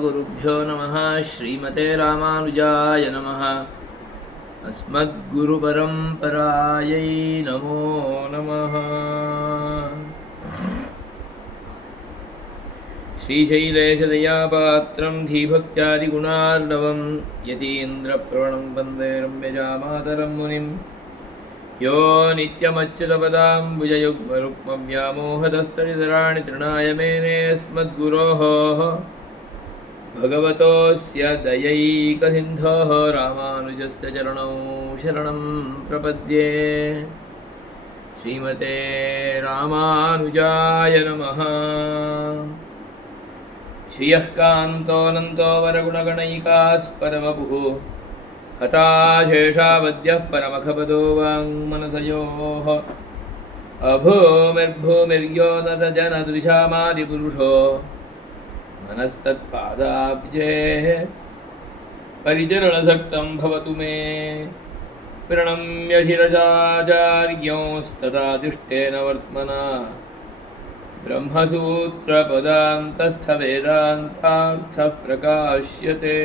गुरुभ्यो नमः। श्रीमते रामानुजाय नमः। अस्मद्गुरुपरम्परायै नमो नमः। श्रीशैलेशदयापात्रं धीभक्त्यादिगुणार्णवं यतीन्द्रप्रवणं वन्दे रम्यजामातरं मुनिं यो नित्यमच्युतपदाम्बुजयुग्मरुक्मव्यामोहतस्तडितराणि तृणाय मेने अस्मद्गुरोः भगवतोऽस्य दयैकसिन्धोः रामानुजस्य चरणौ शरणं प्रपद्ये। श्रीमते रामानुजाय नमः। श्रियः कान्तोऽनन्तो वरगुणगणैकास्परमपुः हताशेषावद्यः परमखपदो वाङ्मनसयोः अभूमिर्भूमिर्यो न तजनदृशामादिपुरुषो मनस्तत्पादाब्जेः परिचरणसक्तं भवतु मे। प्रणम्य शिरसाचार्योंस्तदा दुष्टेन वर्त्मना ब्रह्मसूत्रपदान्तस्थवेदान्तार्थः प्रकाश्यते।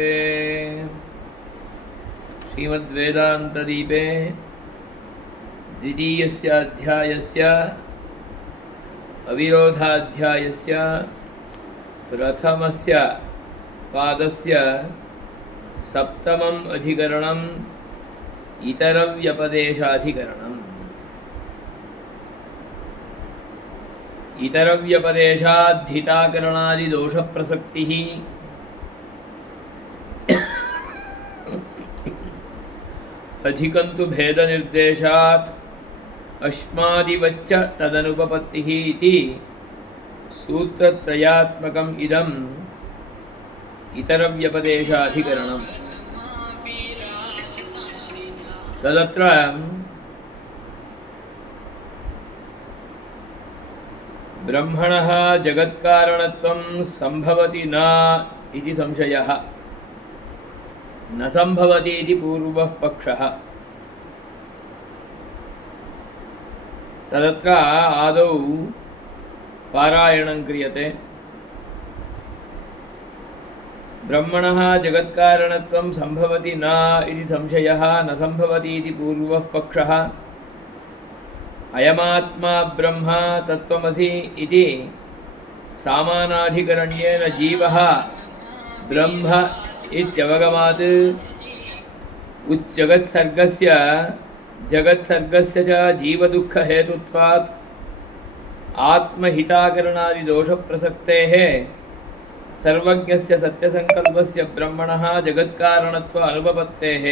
श्रीमद्वेदान्तदीपे द्वितीयस्य अध्यायस्य अविरोधाध्यायस्य प्रथमस्य पादस्य सप्तमम् अधिकरणम् इतरव्यपदेशाधिकरणम्। इतरव्यपदेशाद्धिताकरणादिदोषप्रसक्तिः अधिकन्तु भेदनिर्देशात् अश्मादिवच्च तदनुपपत्तिः इति सूत्रत्रयात्मकम् इदम् इतरव्यपदेशाधिकरणम्। तदत्र ब्रह्मणः जगत्कारणत्वं सम्भवति न इति संशयः, न सम्भवति इति पूर्वः पक्षः। तदत्र आदौ पारायणं क्रियते। ब्रह्मणः जगत्कारणत्वं सम्भवति न इति संशयः, न सम्भवति इति पूर्वः पक्षः। अयमात्मा ब्रह्म तत्त्वमसि इति सामानाधिकरण्येन जीवः ब्रह्म इत्यवगमात् जगत्सर्गस्य च जीवदुःखहेतुत्वात् आत्महिताकरणादिदोषप्रसक्तेः सर्वज्ञस्य सत्यसङ्कल्पस्य ब्रह्मणः जगत्कारणत्व अनुपपत्तेः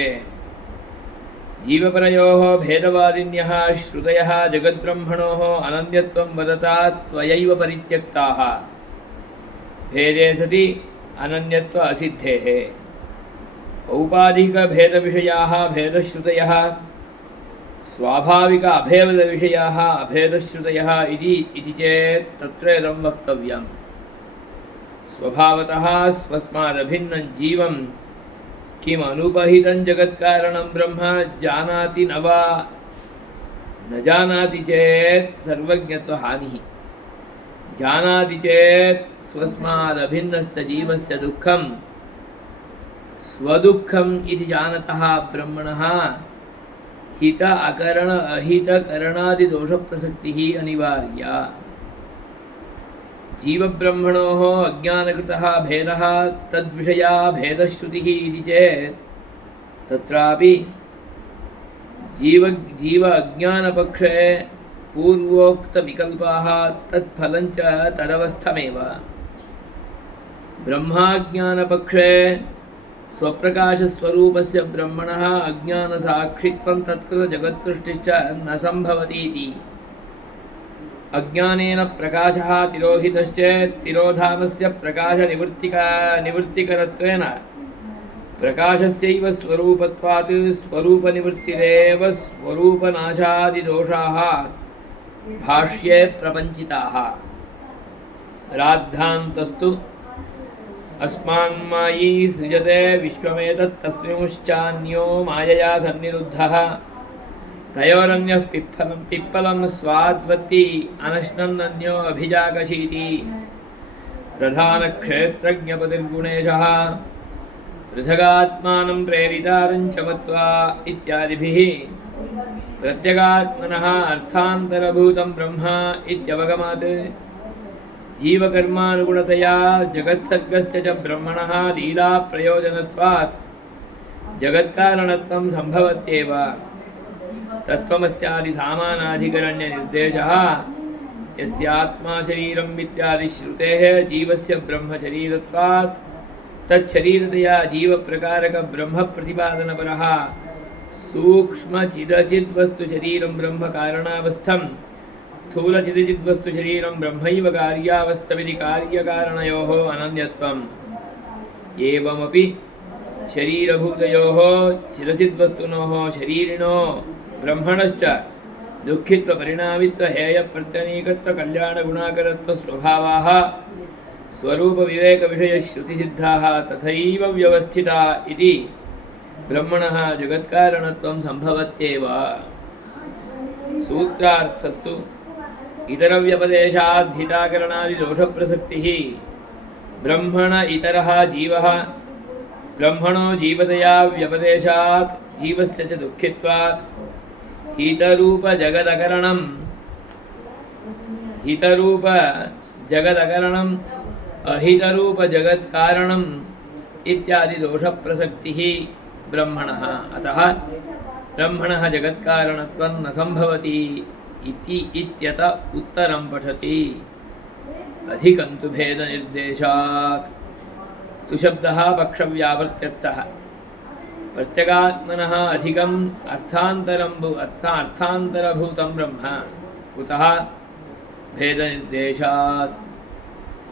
जीवपरयोः भेदवादिन्यः श्रुतयः जगद्ब्रह्मणोः अनन्यत्वं वदता त्वयैव परित्यक्ताः भेदे सति अनन्यत्व असिद्धेः। औपाधिकभेदविषयाः भेदश्रुतयः, स्वाभाविक अभेदविषयाः अभेदश्रुतयः इति चेत् तत्र इदं वक्तव्यम्। स्वभावतः स्वस्मादभिन्नं जीवं किम् अनुपहितं जगत्कारणं ब्रह्म जानाति न वा न जानाति चेत् सर्वज्ञत्वहानिः, जानाति चेत् स्वस्मादभिन्नस्य जीवस्य दुःखं स्वदुःखम् इति जानतः ब्रह्मणः हित अकरण अहितकरणादिदोषप्रसक्तिः अनिवार्या। जीवब्रह्मणोः अज्ञानकृतः भेदः तद्विषया भेदश्रुतिः इति चेत् तत्रापि जीव अज्ञानपक्षे पूर्वोक्तविकल्पाः तत्फलञ्च तदवस्थमेव। ब्रह्माज्ञानपक्षे स्वप्रकाशस्वरूपस्य ब्रह्मणः अज्ञानसाक्षित्वं तत्कृतजगत्सृष्टिश्च न सम्भवति इति। अज्ञानेन प्रकाशः तिरोहितश्चेत् तिरोधानस्य प्रकाशनिवृत्तिकरत्वेन प्रकाशस्यैव स्वरूपत्वात् स्वरूपनिवृत्तिरेव स्वरूपनाशादिदोषाः भाष्ये प्रपञ्चिताः। राद्धान्तस्तु अस्मान्मायी सृजते विश्वमेतत् तस्मिंश्चान्यो मायया सन्निरुद्धः तयोरन्यः पिप्पलं स्वाद्वत्ति अनश्नन्नन्यो अभिजागशीति प्रधानक्षेत्रज्ञपतिर्गुणेशः पृथगात्मानं प्रेरितारञ्च मत्वा इत्यादिभिः प्रत्यगात्मनः अर्थान्तरभूतं ब्रह्म इत्यवगमात् जीवकर्मानुगुणतया जगत्सर्गस्य च ब्रह्मणः लीलाप्रयोजनत्वात् जगत्कारणत्वं सम्भवत्येव। तत्त्वमस्यादिसामानाधिकरण्यनिर्देशः यस्यात्मा शरीरम् इत्यादिश्रुतेः जीवस्य ब्रह्मशरीरत्वात् तच्छरीरतया जीवप्रकारकब्रह्मप्रतिपादनपरः सूक्ष्मचिदचिद्वस्तुशरीरं ब्रह्मकारणावस्थं स्थूलचिदचिद्वस्तुशरीरं ब्रह्मैव कार्यावस्थमिति कार्यकारणयोः अनन्यत्वम्। एवमपि शरीरभूतयोः चिदचिद्वस्तुनोः शरीरिणो ब्रह्मणश्च दुःखित्वपरिणामित्वहेयप्रत्यनीकत्वकल्याणगुणाकरत्वस्वभावाः स्वरूपविवेकविषयश्रुतिसिद्धाः तथैव व्यवस्थिता इति ब्रह्मणः जगत्कारणत्वं सम्भवत्येव। सूत्रार्थस्तु इतरव्यपदेशाद्धिताकरणादिदोषप्रसक्तिः ब्रह्मण इतरः जीवः ब्रह्मणो जीवतया व्यपदेशात् जीवस्य च दुःखित्वात् हितरूपजगदकरणम् अहितरूपजगत्कारणम् इत्यादि दोषप्रसक्तिः ब्रह्मणः। अतः ब्रह्मणः जगत्कारणत्वं न सम्भवति इति इत्यत उत्तरं पठति। अधिकं तु भेदनिर्देशात् तु शब्दः पक्षव्यावर्त्यर्थः प्रत्यगात्मनः अधिकम् अर्थान्तरभूतं ब्रह्म कुतः भेदनिर्देशात्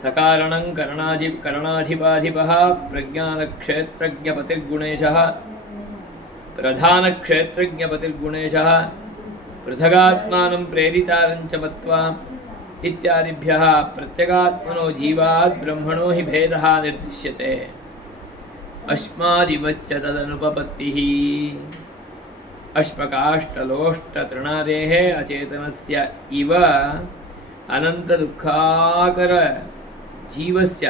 सकारणं करणाधिपाधिपः प्रज्ञानक्षेत्रज्ञपतिर्गुणेशः प्रधानक्षेत्रज्ञपतिर्गुणेशः पृथगात्मानं प्रेरितारञ्च मत्वा इत्यादिभ्यः प्रत्यगात्मनो जीवात् ब्रह्मणो हि भेदः निर्दिश्यते। अस्मादिवच्च तदनुपपत्तिः अश्मकाष्टलोष्टतृणादेः अचेतनस्य इव अनन्तदुःखाकर जीवस्य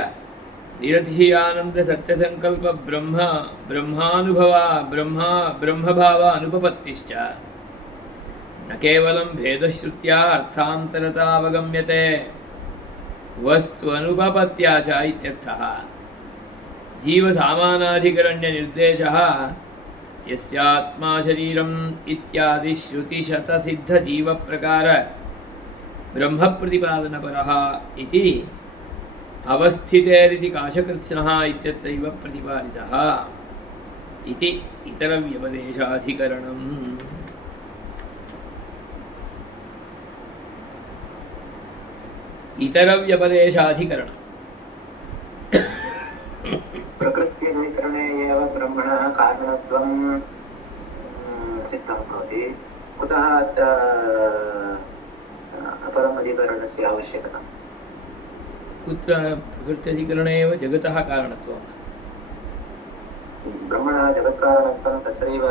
निरतिशयानन्दसत्यसङ्कल्प ब्रह्मभाव अनुपपत्तिश्च न केवलं भेदश्रुत्या अर्थान्तरता अवगम्यते वस्त्वनुपपत्त्या च इत्यर्थः। जीवसामानाधिकरण्यनिर्देशः यस्यात्मा शरीरम् इत्यादि श्रुतिशतसिद्धजीवप्रकार ब्रह्मप्रतिपादनपरः इति अवस्थितेरिति काशकृत्स्नः इत्यत्रैव प्रतिपादितः इति इतरव्यपदेशाधिकरणम्। इतरव्यपदेशाधिकरणम् प्रकृत्यधिकरणे एव ब्रह्मणः कारणत्वं सिद्धं भवति। कुतः अपरम् अधिकरणस्य आवश्यकता? कुत्र प्रकृत्यधिकरणे एव जगतः कारणत्वं ब्रह्मणः जगत्कारणत्वं तत्रैव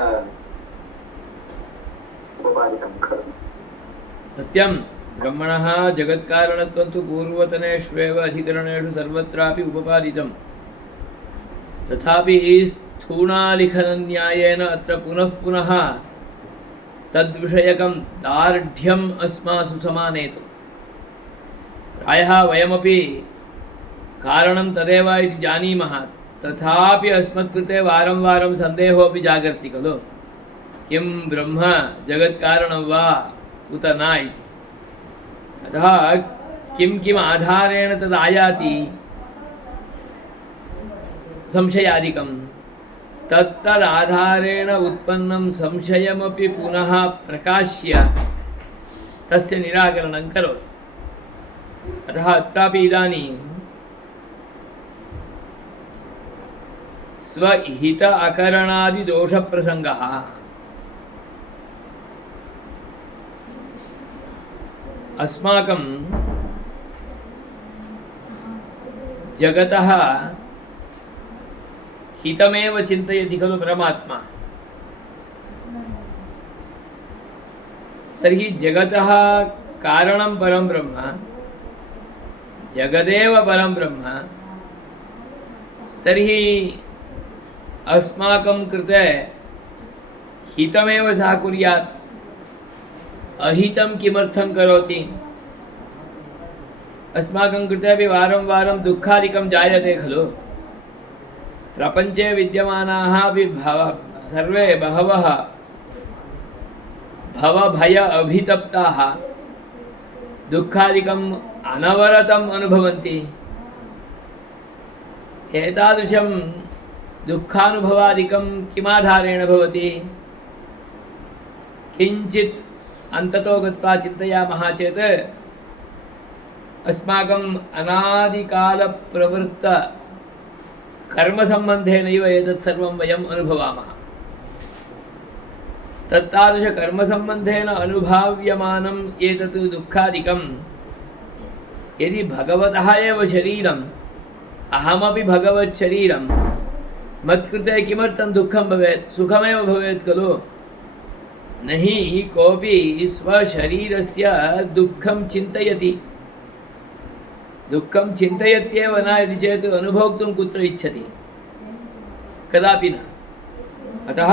उपपादितं खलु। सत्यं ब्रह्मणः जगत्कारणत्वं तु पूर्वतनेष्वेव अधिकरणेषु सर्वत्रापि उपपादितं। तथापि स्थूणालिखनन्यायेन अत्र पुनः पुनः तद्विषयकं दार्ढ्यम् अस्मासु समानेतुं प्रायः वयमपि कारणं तदेव इति जानीमः, तथापि अस्मत्कृते वारं वारं सन्देहोऽपि जागर्ति खलु, किं ब्रह्म जगत्कारणं वा उत न इति। अतः किं किम् आधारेण तदायाति संशयादिकं, तत्तदाधारेण उत्पन्नं संशयमपि पुनः प्रकाश्य तस्य निराकरणं करोति। अतः अत्रापि इदानीं स्वहित अकरणादिदोषप्रसङ्गः अस्माकं जगतः हितमेव चिन्तयति खलु परमात्मा, तर्हि जगतः कारणं परं ब्रह्म, जगदेव परं ब्रह्म तर्हि अस्माकं कृते हितमेव सः कुर्यात्, अहितं किमर्थं करोति? अस्माकं कृते अपि वारं वारं दुःखादिकं जायते खलु। प्रपञ्चे विद्यमानाः अपि सर्वे बहवः भवभय अभितप्ताः दुःखादिकम् अनवरतम् अनुभवन्ति। एतादृशं दुःखानुभवादिकं किमाधारेण भवति? किञ्चित् अन्ततो गत्वा चिन्तयामः चेत् अस्माकम् अनादिकालप्रवृत्त कर्मसम्बन्धेनैव एतत् सर्वं वयम् अनुभवामः। तत्तादृशकर्मसम्बन्धेन अनुभाव्यमानम् एतत् दुःखादिकं यदि भगवतः एव शरीरम्, अहमपि भगवच्छरीरं, मत्कृते किमर्थं दुःखं भवेत्? सुखमेव भवेत् खलु। न हि कोऽपि स्वशरीरस्य दुःखं चिन्तयति। दुःखं चिन्तयत्येव न इति चेत् अनुभोक्तुं कुत्र इच्छति? कदापि न। अतः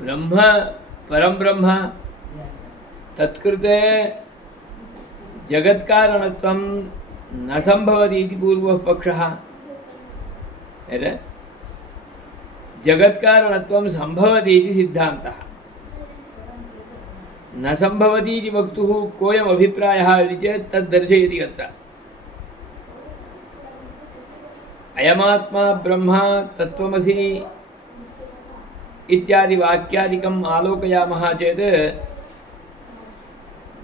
ब्रह्म परं ब्रह्म, तत्कृते जगत्कारणत्वं न सम्भवति इति पूर्वः पक्षः। जगत्कारणत्वं सम्भवति इति सिद्धान्तः। न सम्भवति इति वक्तुः कोऽयम् अभिप्रायः इति चेत् तद्दर्शयति अत्र। अयमात्मा ब्रह्म तत्त्वमसि इत्यादि वाक्यादिकम् आलोकयामः चेत्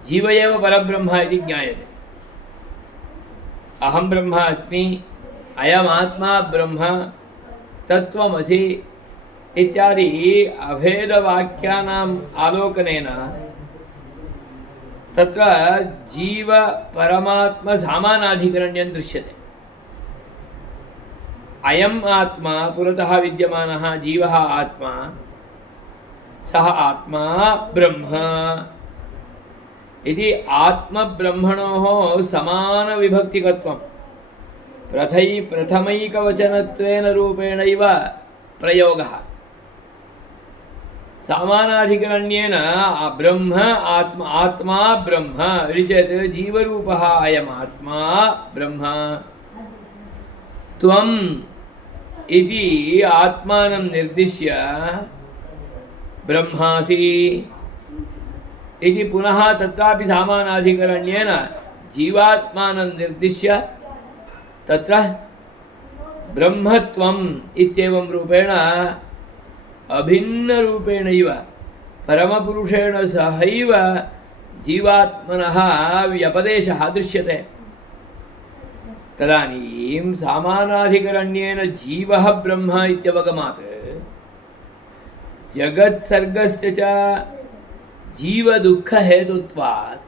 जीव एव परब्रह्म इति ज्ञायते। अहं ब्रह्म अस्मि, अयमात्मा ब्रह्म तत्त्वमसि इत्यादि अभेदवाक्यानाम् आलोकनेन तत्र जीव परमात्म सामानाधिकरण्यं दृश्यते। अयम् आत्मा पुरतः विद्यमानः जीवः आत्मा, सः आत्मा ब्रह्म इति आत्मब्रह्मणोः समानविभक्तिकत्वं प्रथमैकवचनत्वेन रूपेणैव प्रयोगः। सामानाधिकरण्येन ब्रह्म आत्मा ब्रह्म इति चेत् जीवरूपः अयमात्मा ब्रह्म, त्वम् इति आत्मानं निर्दिश्य ब्रह्मासि इति पुनः तत्रापि सामानाधिकरण्येन जीवात्मानं निर्दिश्य तत्र ब्रह्मत्वम् इत्येवं रूपेण अभिन्नरूपेणैव परमपुरुषेण सहैव जीवात्मनः व्यपदेशः दृश्यते। तदानीं सामानाधिकरण्येन जीवः ब्रह्म इत्यवगमात् जगत्सर्गस्य च जीवदुःखहेतुत्वात्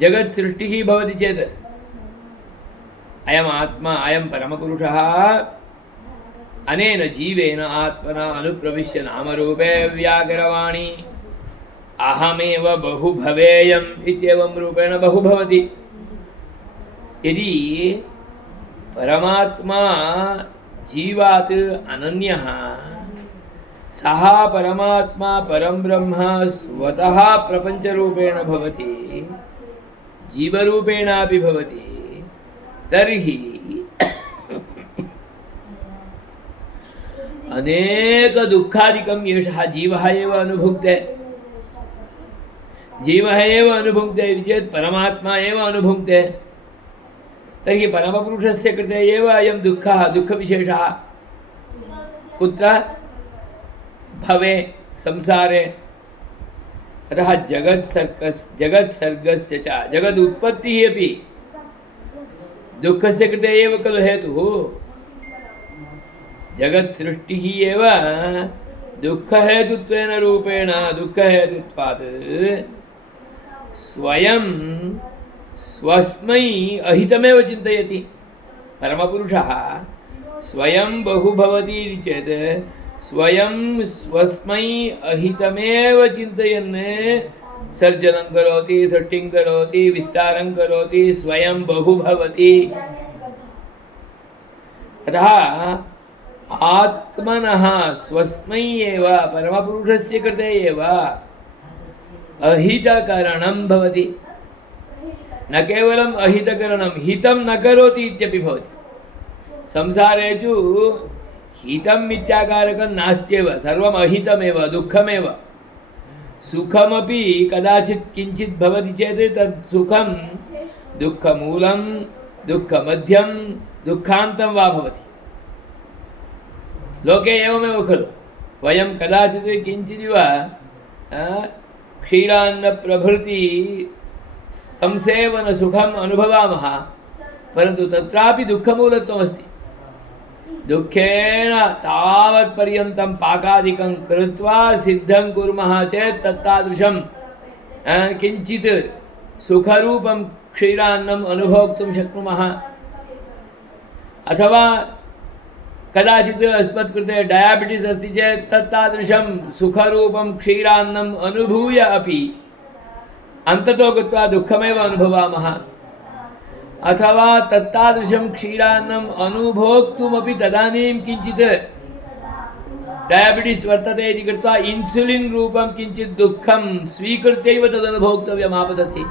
जगत्सृष्टिः भवति चेत् अयम् आत्मा, अयं परमपुरुषः अनेन जीवेन आत्मना अनुप्रविश्य नामरूपे व्याकरवाणी अहमेव बहु भवेयम् इत्येवं रूपेण बहु भवति। यदि परमात्मा जीवात् अनन्यः, सः परमात्मा परं ब्रह्म स्वतः प्रपञ्चरूपेण भवति, जीवरूपेणापि भवति, तर्हि अनेकदुःखादिकं एषः जीवः एव अनुभुङ्क्ते। जीवः एव अनुभुङ्क्ते इति चेत् परमात्मा एव अनुभुङ्क्ते। तर्हि परमपुरुषस्य कृते एव अयं दुःखविशेषः कुत्र भवे? संसारे। अतः जगत्सर्गस्य च जगदुत्पत्तिः अपि दुःखस्य कृते एव खलु हेतुः। जगत्सृष्टिः एव दुःखहेतुत्वेन रूपेण दुःखहेतुत्वात् स्वयं स्वस्मै अहितमेव चिन्तयति। परमपुरुषः स्वयं बहु भवति इति चेत् स्वयं स्वस्मै अहितमेव चिन्तयन् सर्जनं करोति, सृष्टिं करोति, विस्तारं करोति, स्वयं बहु भवति। अतः आत्मनः स्वस्मै एव परमपुरुषस्य कृते एव अहितकरणं भवति। न केवलम् अहितकरणं, हितं न करोति इत्यपि भवति। संसारेषु हितम् इत्याकारकं नास्त्येव, सर्वम् अहितमेव, दुःखमेव। सुखमपि कदाचित् किञ्चित् भवति चेत् तत् सुखं दुःखमूलं, दुःखमध्यं, दुःखान्तं वा भवति। लोके एवमेव खलु। वयं कदाचित् किञ्चिदिव क्षीरान्नप्रभृति संसेवनसुखम् अनुभवामः, परन्तु तत्रापि दुःखमूलत्वमस्ति। दुःखेन तावत्पर्यन्तं पाकादिकं कृत्वा सिद्धं कुर्मः चेत् तत्तादृशं किञ्चित् सुखरूपं क्षीरान्नम् अनुभोक्तुं शक्नुमः। अथवा कदाचित् अस्मत्कृते डयाबिटिस् अस्ति चेत् तत्तादृशं सुखरूपं क्षीरान्नम् अनुभूय अपि अन्ततो गत्वा दुःखमेव अनुभवामः। अथवा तत्तादृशं क्षीरान्नम् अनुभोक्तुमपि तदानीं किञ्चित् डयाबिटिस् वर्तते इति कृत्वा इन्सुलिन् रूपं किञ्चित् दुःखं स्वीकृत्यैव तदनुभोक्तव्यमापतति।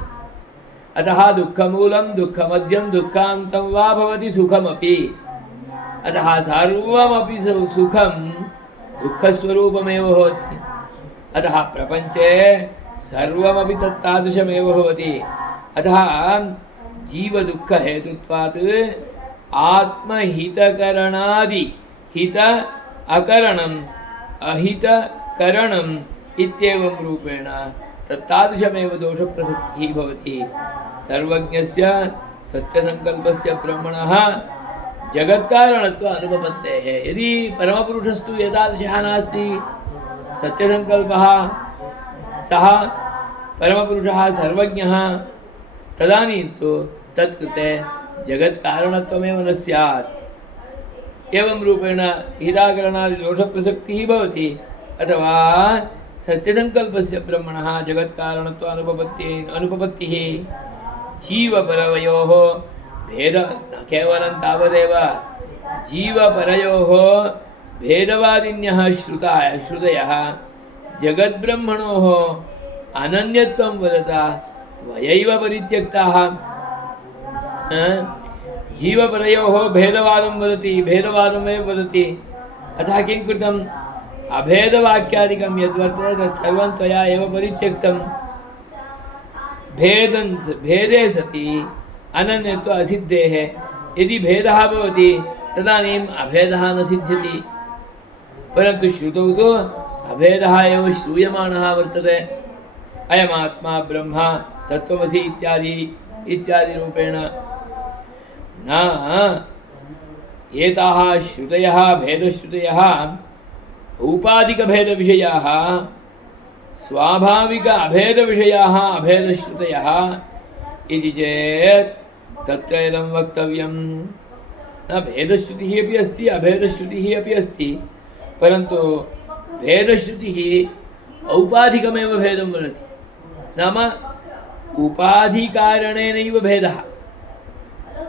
अतः दुःखमूलं, दुःखमध्यं, दुःखान्तं वा भवति सुखमपि। अतः सर्वमपि सुखं दुःखस्वरूपमेव भवति। अतः प्रपञ्चे सर्वमपि तत्तादृशमेव भवति। अतः जीवदुःखहेतुत्वात् आत्महितकरणादि हित अकरणम् अहितकरणम् इत्येवं रूपेण तत्तादृशमेव दोषप्रसक्तिः भवति। सर्वज्ञस्य सत्यसङ्कल्पस्य ब्रह्मणः जगत्कारणत्व अनुपपत्तेः। यदि परमपुरुषस्तु एतादृशः नास्ति, सत्यसङ्कल्पः, सः परमपुरुषः सर्वज्ञः, तदानीं तु तत्कृते जगत्कारणत्वमेव न स्यात्। एवं रूपेण हिताकरणादिदोषप्रसक्तिः भवति। अथवा सत्यसङ्कल्पस्य ब्रह्मणः जगत्कारणत्व अनुपपत्तिः जीवपरवयोः भेद न केवलं तावदेव, जीवपरयोः भेदवादिन्यः श्रुतयः जगद्ब्रह्मणोः अनन्यत्वं वदता त्वयैव परित्यक्ताः। जीवपरयोः भेदवादं भेदवादमेव वदति। अतः किं कृतम्? अभेदवाक्यादिकं यद्वर्तते तत्सर्वं त्वया एव परित्यक्तं। भेदे सति अनन्यत्व असिद्धेः। यदि भेदः भवति तदानीम् अभेदः न सिद्ध्यति। परन्तु श्रुतौ तु अभेदः एव श्रूयमाणः वर्तते। अयमात्मा ब्रह्म तत्त्वमसि इत्यादि रूपेण न एताः श्रुतयः भेदश्रुतयः औपाधिकभेदविषयाः स्वाभाविक अभेदविषयाः अभेदश्रुतयः इति चेत् तत्र इदं वक्तव्यं। न भेदश्रुतिः अपि अस्ति, अभेदश्रुतिः अपि अस्ति, परन्तु भेदश्रुतिः औपाधिकमेव भेदं वदति। नाम उपाधिकारणेनैव भेदः,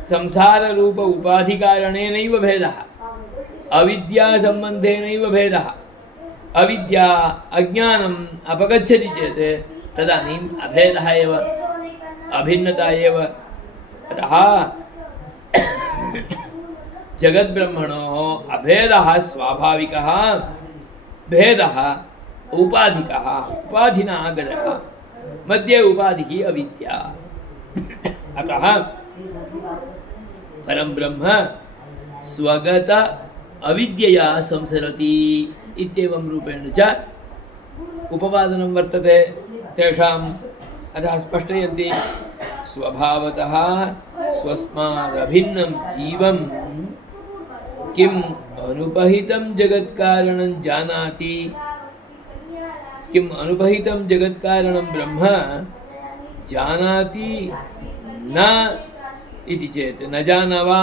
संसाररूप उपाधिकारणेनैव भेदः, अविद्यासम्बन्धेनैव भेदः। अविद्या अज्ञानम् अपगच्छति चेत् तदानीम् अभेदः एव, अभिन्नता एव। अतः जगद्ब्रह्मणोः अभेदः स्वाभाविकः, भेदः औपाधिकः, उपाधिना आगतः, मध्ये उपाधिः अविद्या। अतः परं ब्रह्म स्वगत अविद्यया संसरति इत्येवं रूपेण च उपपादनं वर्तते तेषाम्। अतः स्पष्टयन्ति स्वभावतः स्वस्मादभिन्नं जीवं किम् अनुपहितं जगत्कारणं जानाति। किम् अनुपहितं जगत्कारणं ब्रह्म जानाति न इति चेत् न जानवा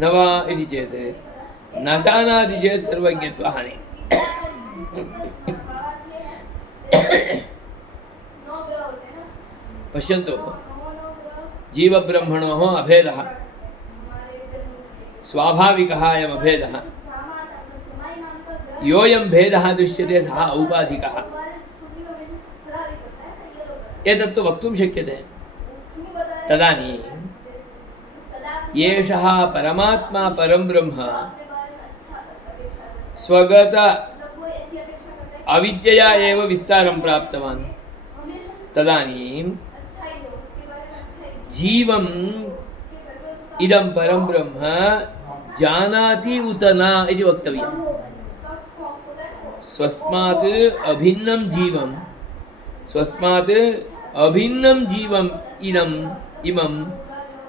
न वा इति चेत् न जानाति चेत् सर्वज्ञत्वहानि। पश्यन्तु जीवब्रह्मणोः अभेदः स्वाभाविकः अयम् अभेदः योऽयं भेदः दृश्यते सः औपाधिकः एतत्तु वक्तुं शक्यते तदानीं एषः परमात्मा परं ब्रह्म स्वगत अविद्यया एव विस्तारं प्राप्तवान् तदानीं जीवम् इदं परं ब्रह्म जानाति उत न इति वक्तव्यम् स्वस्मात् अभिन्नं जीवम् इमं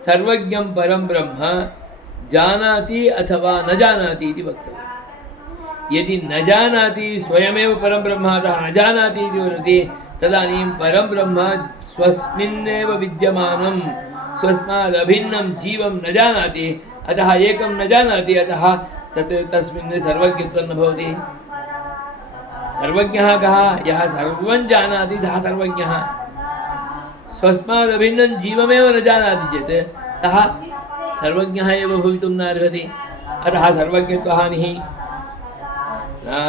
सर्वज्ञं परं ब्रह्म जानाति अथवा न जानाति इति वक्तव्यम् यदि न जानाति स्वयमेव परं ब्रह्म अतः न जानाति इति वदति तदानीं परं ब्रह्म स्वस्मिन्नेव विद्यमानं स्वस्माद् अभिन्नं जीवं न जानाति अतः एकं न जानाति अतः तस्मिन् सर्वज्ञत्वं न भवति सर्वज्ञः कः यः सर्वं जानाति सः सर्वज्ञः स्वस्माद् अभिन्नं जीवमेव न जानाति चेत् सः सर्वज्ञः एव भवितुं न अर्हति अतः सर्वज्ञत्वहानिः न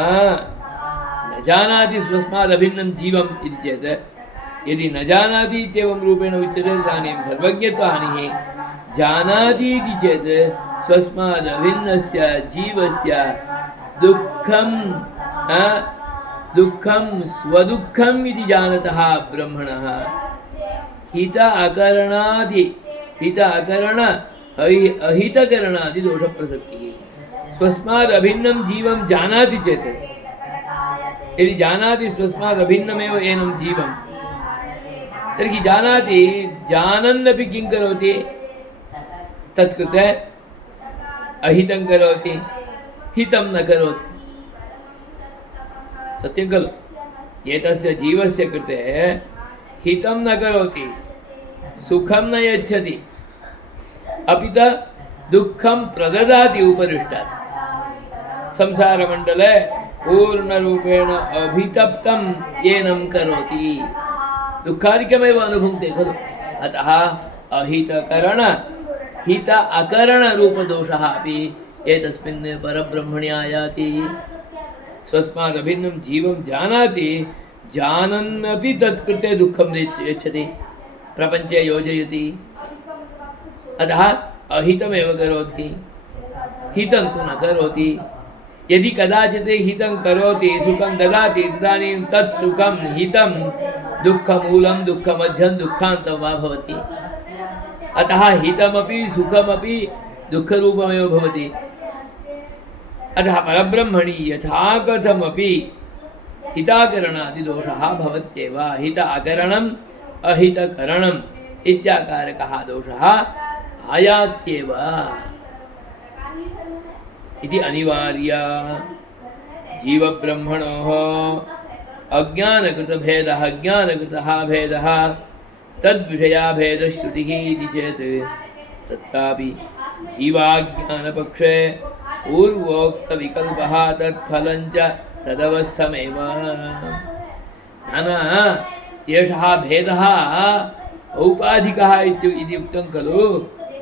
जानाति स्वस्माद् अभिन्नं जीवम् इति चेत् यदि न जानाति इत्येवं रूपेण उच्यते तदानीं सर्वज्ञत्वहानिः जानाति इति चेत् स्वस्माद् अभिन्नस्य जीवस्य दुःखं स्वदुःखम् इति जानतः ब्रह्मणः हित अकरण अहितकरणादि दोषप्रसक्तिः स्वस्माद् अभिन्नं जीवं जानाति चेत् यदि जानाति स्वस्माद् अभिन्नमेव एनं जीवं तर्हि जानाति जानन्नपि किं करोति तत्कृते अहितं करोति हितं न करोति सत्यं खलु एतस्य जीवस्य कृते हितं न करोति सुखं न यच्छति अपि च दुःखं प्रददाति उपरिष्टात् संसारमण्डले पूर्णरूपेण अभितप्तं येनं करोति दुःखादिकमेव अनुभुङ्क्ते खलु अतः अहितकरण हित अकरणरूपदोषः अपि एतस्मिन् परब्रह्मणि आयाति स्वस्माद् अभिन्नं जीवं जानाति जानन्नपि तत्कृते दुःखं यच्छति प्रपञ्चे योजयति अतः अहितमेव करोति हितं तु न करोति यदि कदाचित् हितं करोति सुखं ददाति तदानीं तत् सुखं हितं दुःखमूलं दुःखमध्यं दुःखान्तं वा भवति अतः हितमपि सुखमपि दुःखरूपमेव भवति अतः परब्रह्मणि यथा कथमपि हिताकरणादिदोषः भवत्येव हित अकरणम् अहितकरणम् इत्याकारकः दोषः आयात्येव इति अनिवार्य जीवब्रह्मणोः अज्ञानकृतभेदः ज्ञानकृतः भेदः तद्विषयाभेदश्रुतिः इति चेत् तत्रापि जीवाज्ञानपक्षे पूर्वोक्तविकल्पः तत्फलञ्च तदवस्थमेव नाना एषः भेदः औपाधिकः इति उक्तं खलु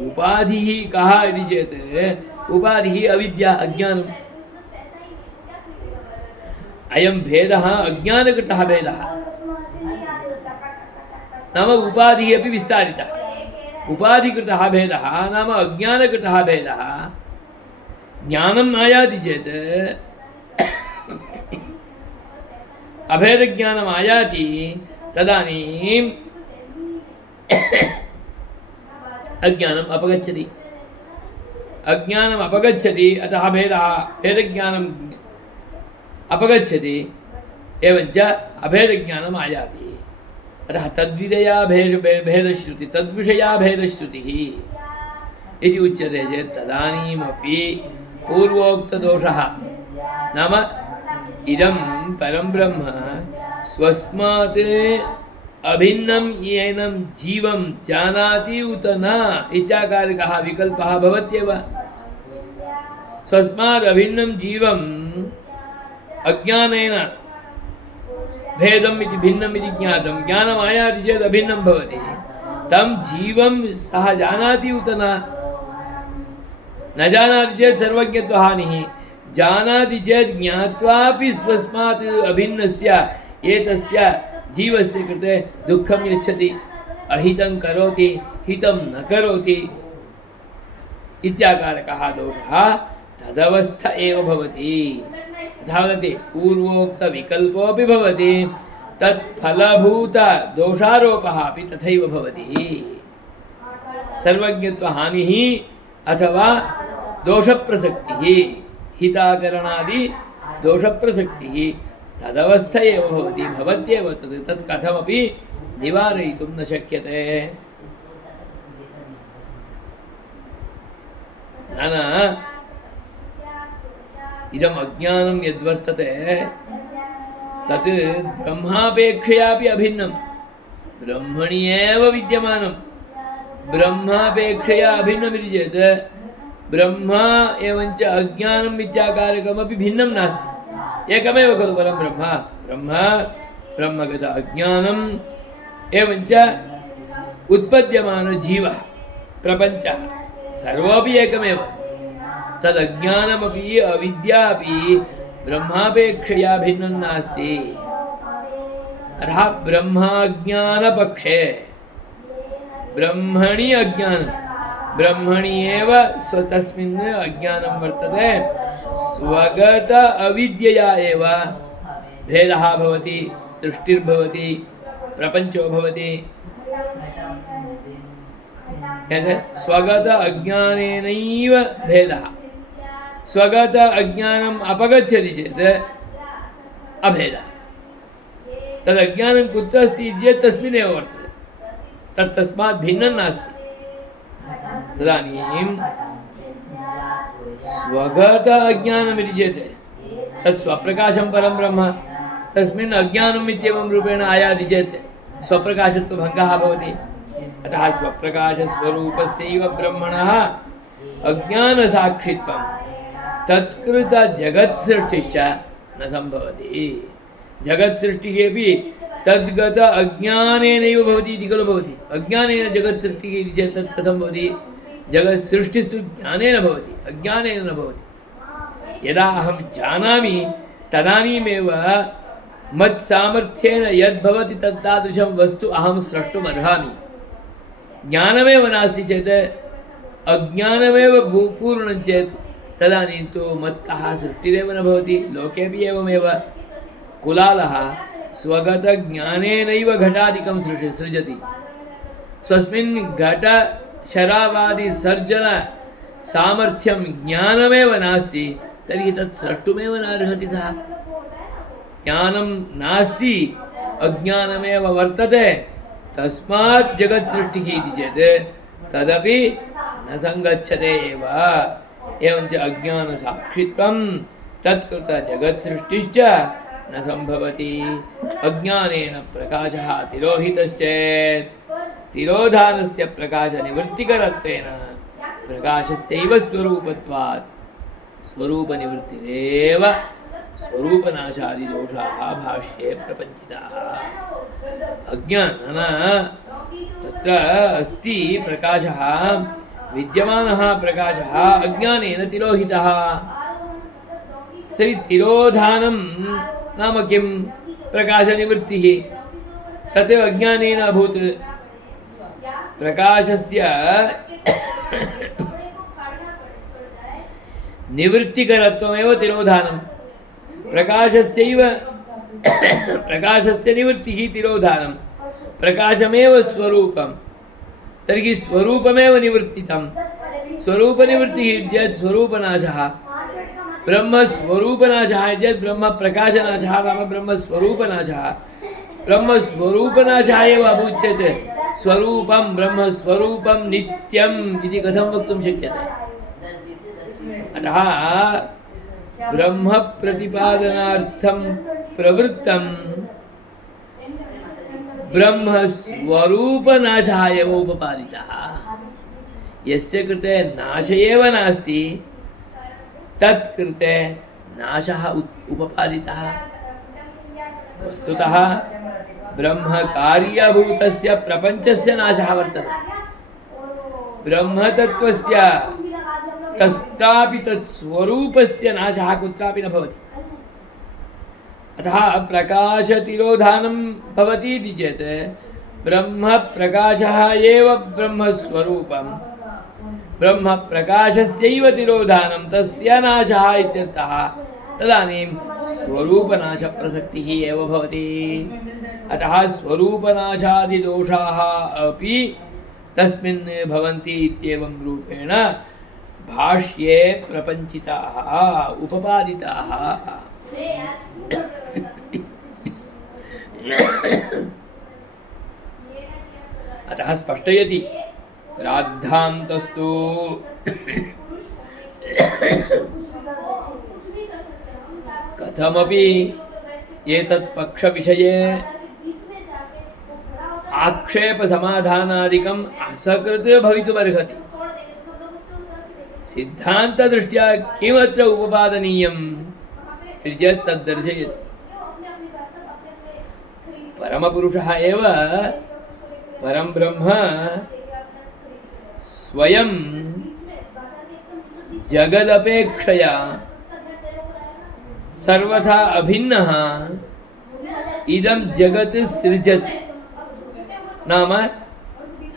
उपाधिः कः इति चेत् उपाधिः अविद्या अज्ञानम् अयं भेदः अज्ञानकृतः भेदः नाम उपाधिः अपि विस्तारितः उपाधिकृतः भेदः नाम अज्ञानकृतः भेदः ज्ञानम् आयाति चेत् अभेदज्ञानम् आयाति तदानीम् अज्ञानम् अपगच्छति अतः भेदज्ञानम् अपगच्छति एवञ्च अभेदज्ञानम् आयाति अतः तद्विषया भेदश्रुतिः तद्विषया भेदश्रुतिः इति उच्यते चेत् तदानीमपि पूर्वोक्तदोषः नाम इदं परं ब्रह्म स्वस्मात् अभिन्नं येनं जीवं जानाति उत न इत्याकारकः विकल्पः भवत्येव स्वस्माद् अभिन्नं जीवम् अज्ञानेन भेदम् इति भिन्नम् इति ज्ञातं ज्ञानम् आयाति चेत् अभिन्नं भवति तं जीवं सः जानाति उत न जानाति चेत् सर्वज्ञत्वहानिः जानाति चेत् ज्ञात्वापि स्वस्मात् अभिन्नस्य एतस्य जीवस्य कृते दुःखं यच्छति अहितं करोति हितं न करोति इत्याकारकः दोषः तदवस्थ एव भवति तथा वदति पूर्वोक्तविकल्पोऽपि भवति तत्फलभूत दोषारोपः अपि तथैव भवति सर्वज्ञत्वहानिः अथवा दोषप्रसक्तिः हिताकरणादि दोषप्रसक्तिः तदवस्थ एव भवति भवत्येव तत् कथमपि निवारयितुं न शक्यते न इदम् अज्ञानं यद्वर्तते तत् ब्रह्मापेक्षयापि अभिन्नं ब्रह्मणि एव विद्यमानं ब्रह्मापेक्षया अभिन्नमिति चेत् ब्रह्म एवञ्च अज्ञानम् इत्याकारकमपि भिन्नं नास्ति एकमेव खलु परं ब्रह्म ब्रह्मगत अज्ञानम् एवञ्च उत्पद्यमानजीवः प्रपञ्चः सर्वोऽपि एकमेव तदज्ञानमपि अविद्या अपि ब्रह्मापेक्षया भिन्नं नास्ति अतः ब्रह्माज्ञानपक्षे ब्रह्मणि अज्ञानं ब्रह्मणि एव तस्मिन् अज्ञानं वर्तते स्वगत अविद्यया एव भेदः भवति सृष्टिर्भवति प्रपञ्चो भवति स्वगत अज्ञानेनैव भेदः स्वगत अज्ञानम् अपगच्छति चेत् अभेदः तदज्ञानं कुत्र अस्ति चेत् तस्मिन्नेव वर्तते तस्मात् भिन्नं नास्ति तदानीं स्वगत अज्ञानमिति चेत् तत् स्वप्रकाशं परं ब्रह्म तस्मिन् अज्ञानम् इत्येवं रूपेण आयाति चेत् स्वप्रकाशत्वभङ्गः भवति अतः स्वप्रकाशस्वरूपस्यैव ब्रह्मणः अज्ञानसाक्षित्वं तत्कृतजगत्सृष्टिश्च न सम्भवति जगत्सृष्टिः अपि तद्गत अज्ञानेनैव भवति इति खलु भवति अज्ञानेन जगत्सृष्टिः इति चेत् तत् कथं भवति जगत्सृष्टिस्तु ज्ञानेन भवति अज्ञानेन न भवति यदा अहं जानामि तदानीमेव मत्सामर्थ्येन यद्भवति तत्तादृशं वस्तु अहं स्रष्टुमर्हामि ज्ञानमेव नास्ति चेत् अज्ञानमेव पूर्णं चेत् तदानीं तु मत्तः सृष्टिरेव न भवति लोकेपि एवमेव कुलालः स्वगतज्ञानेनैव घटादिकं सृजति स्वस्मिन् घटशरावादिसर्जनसामर्थ्यं ज्ञानमेव नास्ति तर्हि तत् स्रष्टुमेव नार्हति सः ज्ञानं नास्ति अज्ञानमेव वर्तते तस्मात् जगत्सृष्टिः इति चेत् तदपि न सङ्गच्छते एव एवञ्च अज्ञानसाक्षित्वं तत्कृतजगत्सृष्टिश्च न सम्भवति अज्ञानेन प्रकाशः तिरोहितश्चेत् तिरोधानस्य प्रकाशनिवृत्तिकरत्वेन प्रकाशस्यैव स्वरूपत्वात् स्वरूपनिवृत्तिरेव स्वरूपनाशादिदोषाः भाष्ये प्रपञ्चिताः अज्ञानेन तत्र अस्ति प्रकाशः विद्यमानः प्रकाशः अज्ञानेन तिरोहितः तर्हि तिरोधानं नाम किं प्रकाशनिवृत्तिः तत् अज्ञानेन अभूत् प्रकाशस्य निवृत्तिकरत्वमेव तिरोधानं प्रकाशस्य निवृत्तिः तिरोधानं प्रकाशमेव स्वरूपं तर्हि स्वरूपमेव निवृत्तितं स्वरूपनिवृत्तिः चेत् स्वरूपनाशः ब्रह्मस्वरूपनाशः चेत् ब्रह्मप्रकाशनाशः नाम ब्रह्मस्वरूपनाशः ब्रह्मस्वरूपनाशः एव अभूत् चेत् स्वरूपं ब्रह्मस्वरूपं नित्यम् इति कथं वक्तुं शक्यते अतः ब्रह्मप्रतिपादनार्थं प्रवृत्तं ब्रह्मस्वरूपनाशः एव उपपादितः यस्य कृते नाश एव नास्ति तत्कृते नाशः उपपादितः वस्तुतः ब्रह्मकार्यभूतस्य प्रपञ्चस्य नाशः वर्तते। ब्रह्मतत्त्वस्य तत्रापि तत्स्वरूपस्य नाशः कुत्रापि न भवति। अतः प्रकाशतिरोधानं भवति इति चेत् ब्रह्मप्रकाशः एव ब्रह्मस्वरूपं, ब्रह्मप्रकाशस्यैव तिरोधानं तस्य नाशः इत्यर्थः। तदानीं स्वरूपनाशप्रसक्तिः एव भवति। अतः स्वरूपनाशादिदोषाः अपि तस्मिन् भवन्ति इत्येवं रूपेण भाष्ये प्रपञ्चिताः उपपादिताः। अतः स्पष्टयति राद्धान्तस्तु कथमपि एतत् पक्षविषये आक्षेपसमाधानादिकम् असकृत् भवितुमर्हति। सिद्धान्तदृष्ट्या किमत्र उपपादनीयम् इति चेत् तद्दर्शयति। परमपुरुषः एव परं ब्रह्म स्वयं जगदपेक्षया सर्वथा अभिन्नः इदं जगत् सृजति, नाम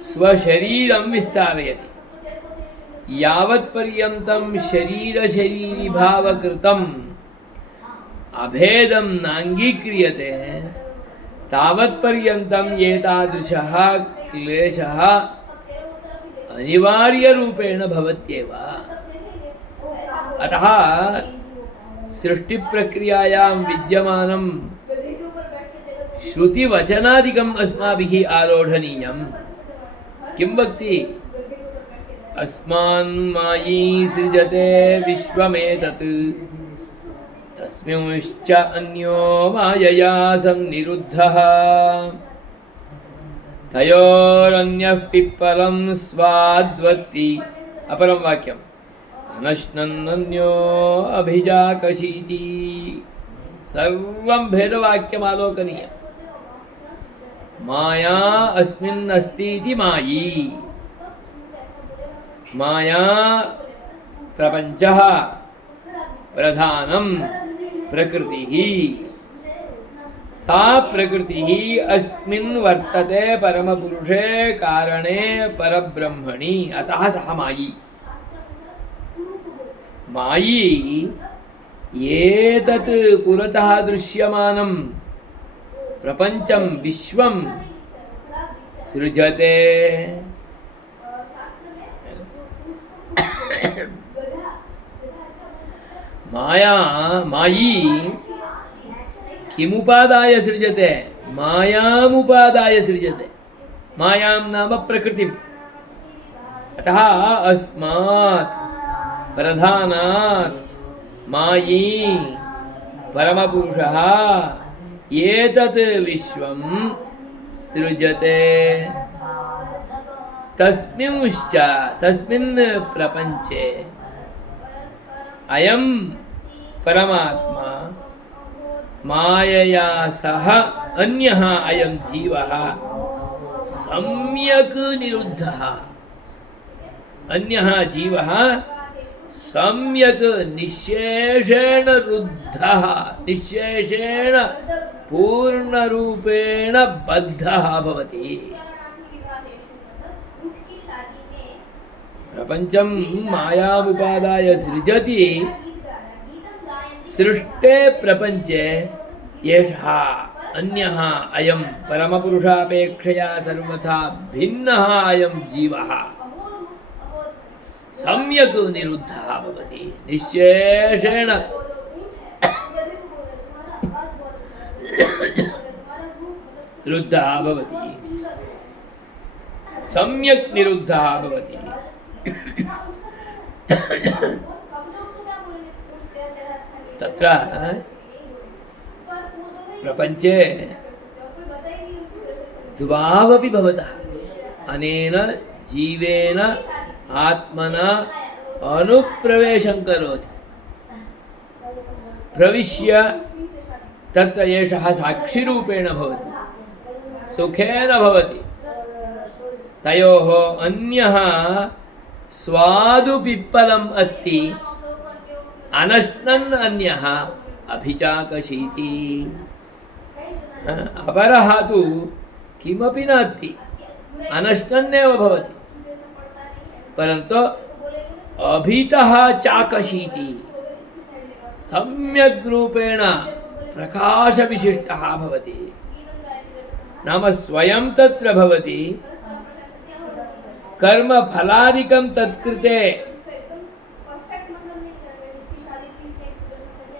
स्वशरीरं विस्तारयति। यावत्पर्यन्तं शरीरशरीरिभावकृतम् अभेदं नाङ्गीक्रियते तावत्पर्यन्तम् एतादृशः क्लेशः अनिवार्यरूपेण भवत्येव। अतः सृष्टिप्रक्रियायां विद्यमानं श्रुतिवचनादिकम् अस्माभिः आरोढनीयम्। किं वक्ति? अस्मान् मायी सृजते विश्वमेतत् तस्मिंश्च अन्यो मायया सन्निरुद्धः तयोरन्यः पिप्पलं स्वाद्वत्ति। अपरं वाक्यम् अनश्नन्नन्यो अभिजाकशीति। सर्वं भेदवाक्यमालोकनीयम्। माया अस्मिन् अस्ति इति मायी। माया प्रपञ्चः प्रधानं प्रकृतिः। सा प्रकृतिः अस्मिन् वर्तते परमपुरुषे कारणे परब्रह्मणि। अतः सः मायी। मायी एतत् पुरतः दृश्यमानं प्रपञ्चं विश्वं सृजते। मायी किमुपादाय सृजते? मायामुपादाय सृजते। मायां नाम प्रकृतिम्। अतः अस्मात् प्रधानात् मायी परमपुरुषः एतत् विश्वं सृजते। तस्मिंश्च तस्मिन् प्रपञ्चे अयं परमात्मा मायया सह अन्यः अयं जीवः सम्यक् निरुद्धः। अन्यः जीवः सम्यक् निःशेषेण रुद्धः, निःशेषेण पूर्णरूपेण बद्धः भवति। प्रपञ्चं मायामुपादाय सृजति। सृष्टे प्रपञ्चे एषः अन्यः अयं परमपुरुषापेक्षया सर्वथा भिन्नः अयं जीवः सम्यक् निरुद्धः भवति। निःशेषेण रुद्धः भवति, सम्यक् निरुद्धः भवति। तत्र प्रपञ्चे द्वावपि भवतः अनेन जीवेन आत्मना अनुप्रवेशं करोति। प्रविश्य तत्र एषः साक्षिरूपेण भवति, सुखेन भवति। तयोः अन्यः स्वादुपिप्पलम् अस्ति, अनश्नन् अन्यः अभिचाकशीति। अपरः तु किमपि नास्ति, अनश्नन्नेव भवति, परन्तु अभितः चाकशीति, सम्यक् रूपेण प्रकाशविशिष्टः भवति। नाम स्वयं तत्र भवति, कर्मफलादिकं तत्कृते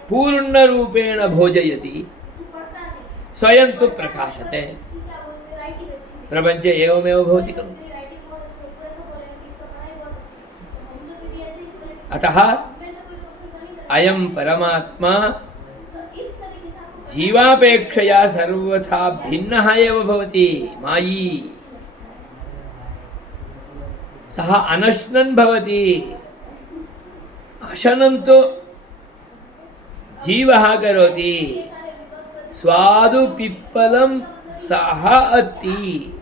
पूर्णरूपेण भोजयति, स्वयं तु प्रकाशते। प्रपञ्चे एवमेव भवति खलु। अतः अयं परमात्मा जीवापेक्षया सर्वथा भिन्नः एव भवति, मायी। सः अनश्नन् भवति, अशनं तु जीवः करोति। स्वादुपिप्पलं सः अस्ति,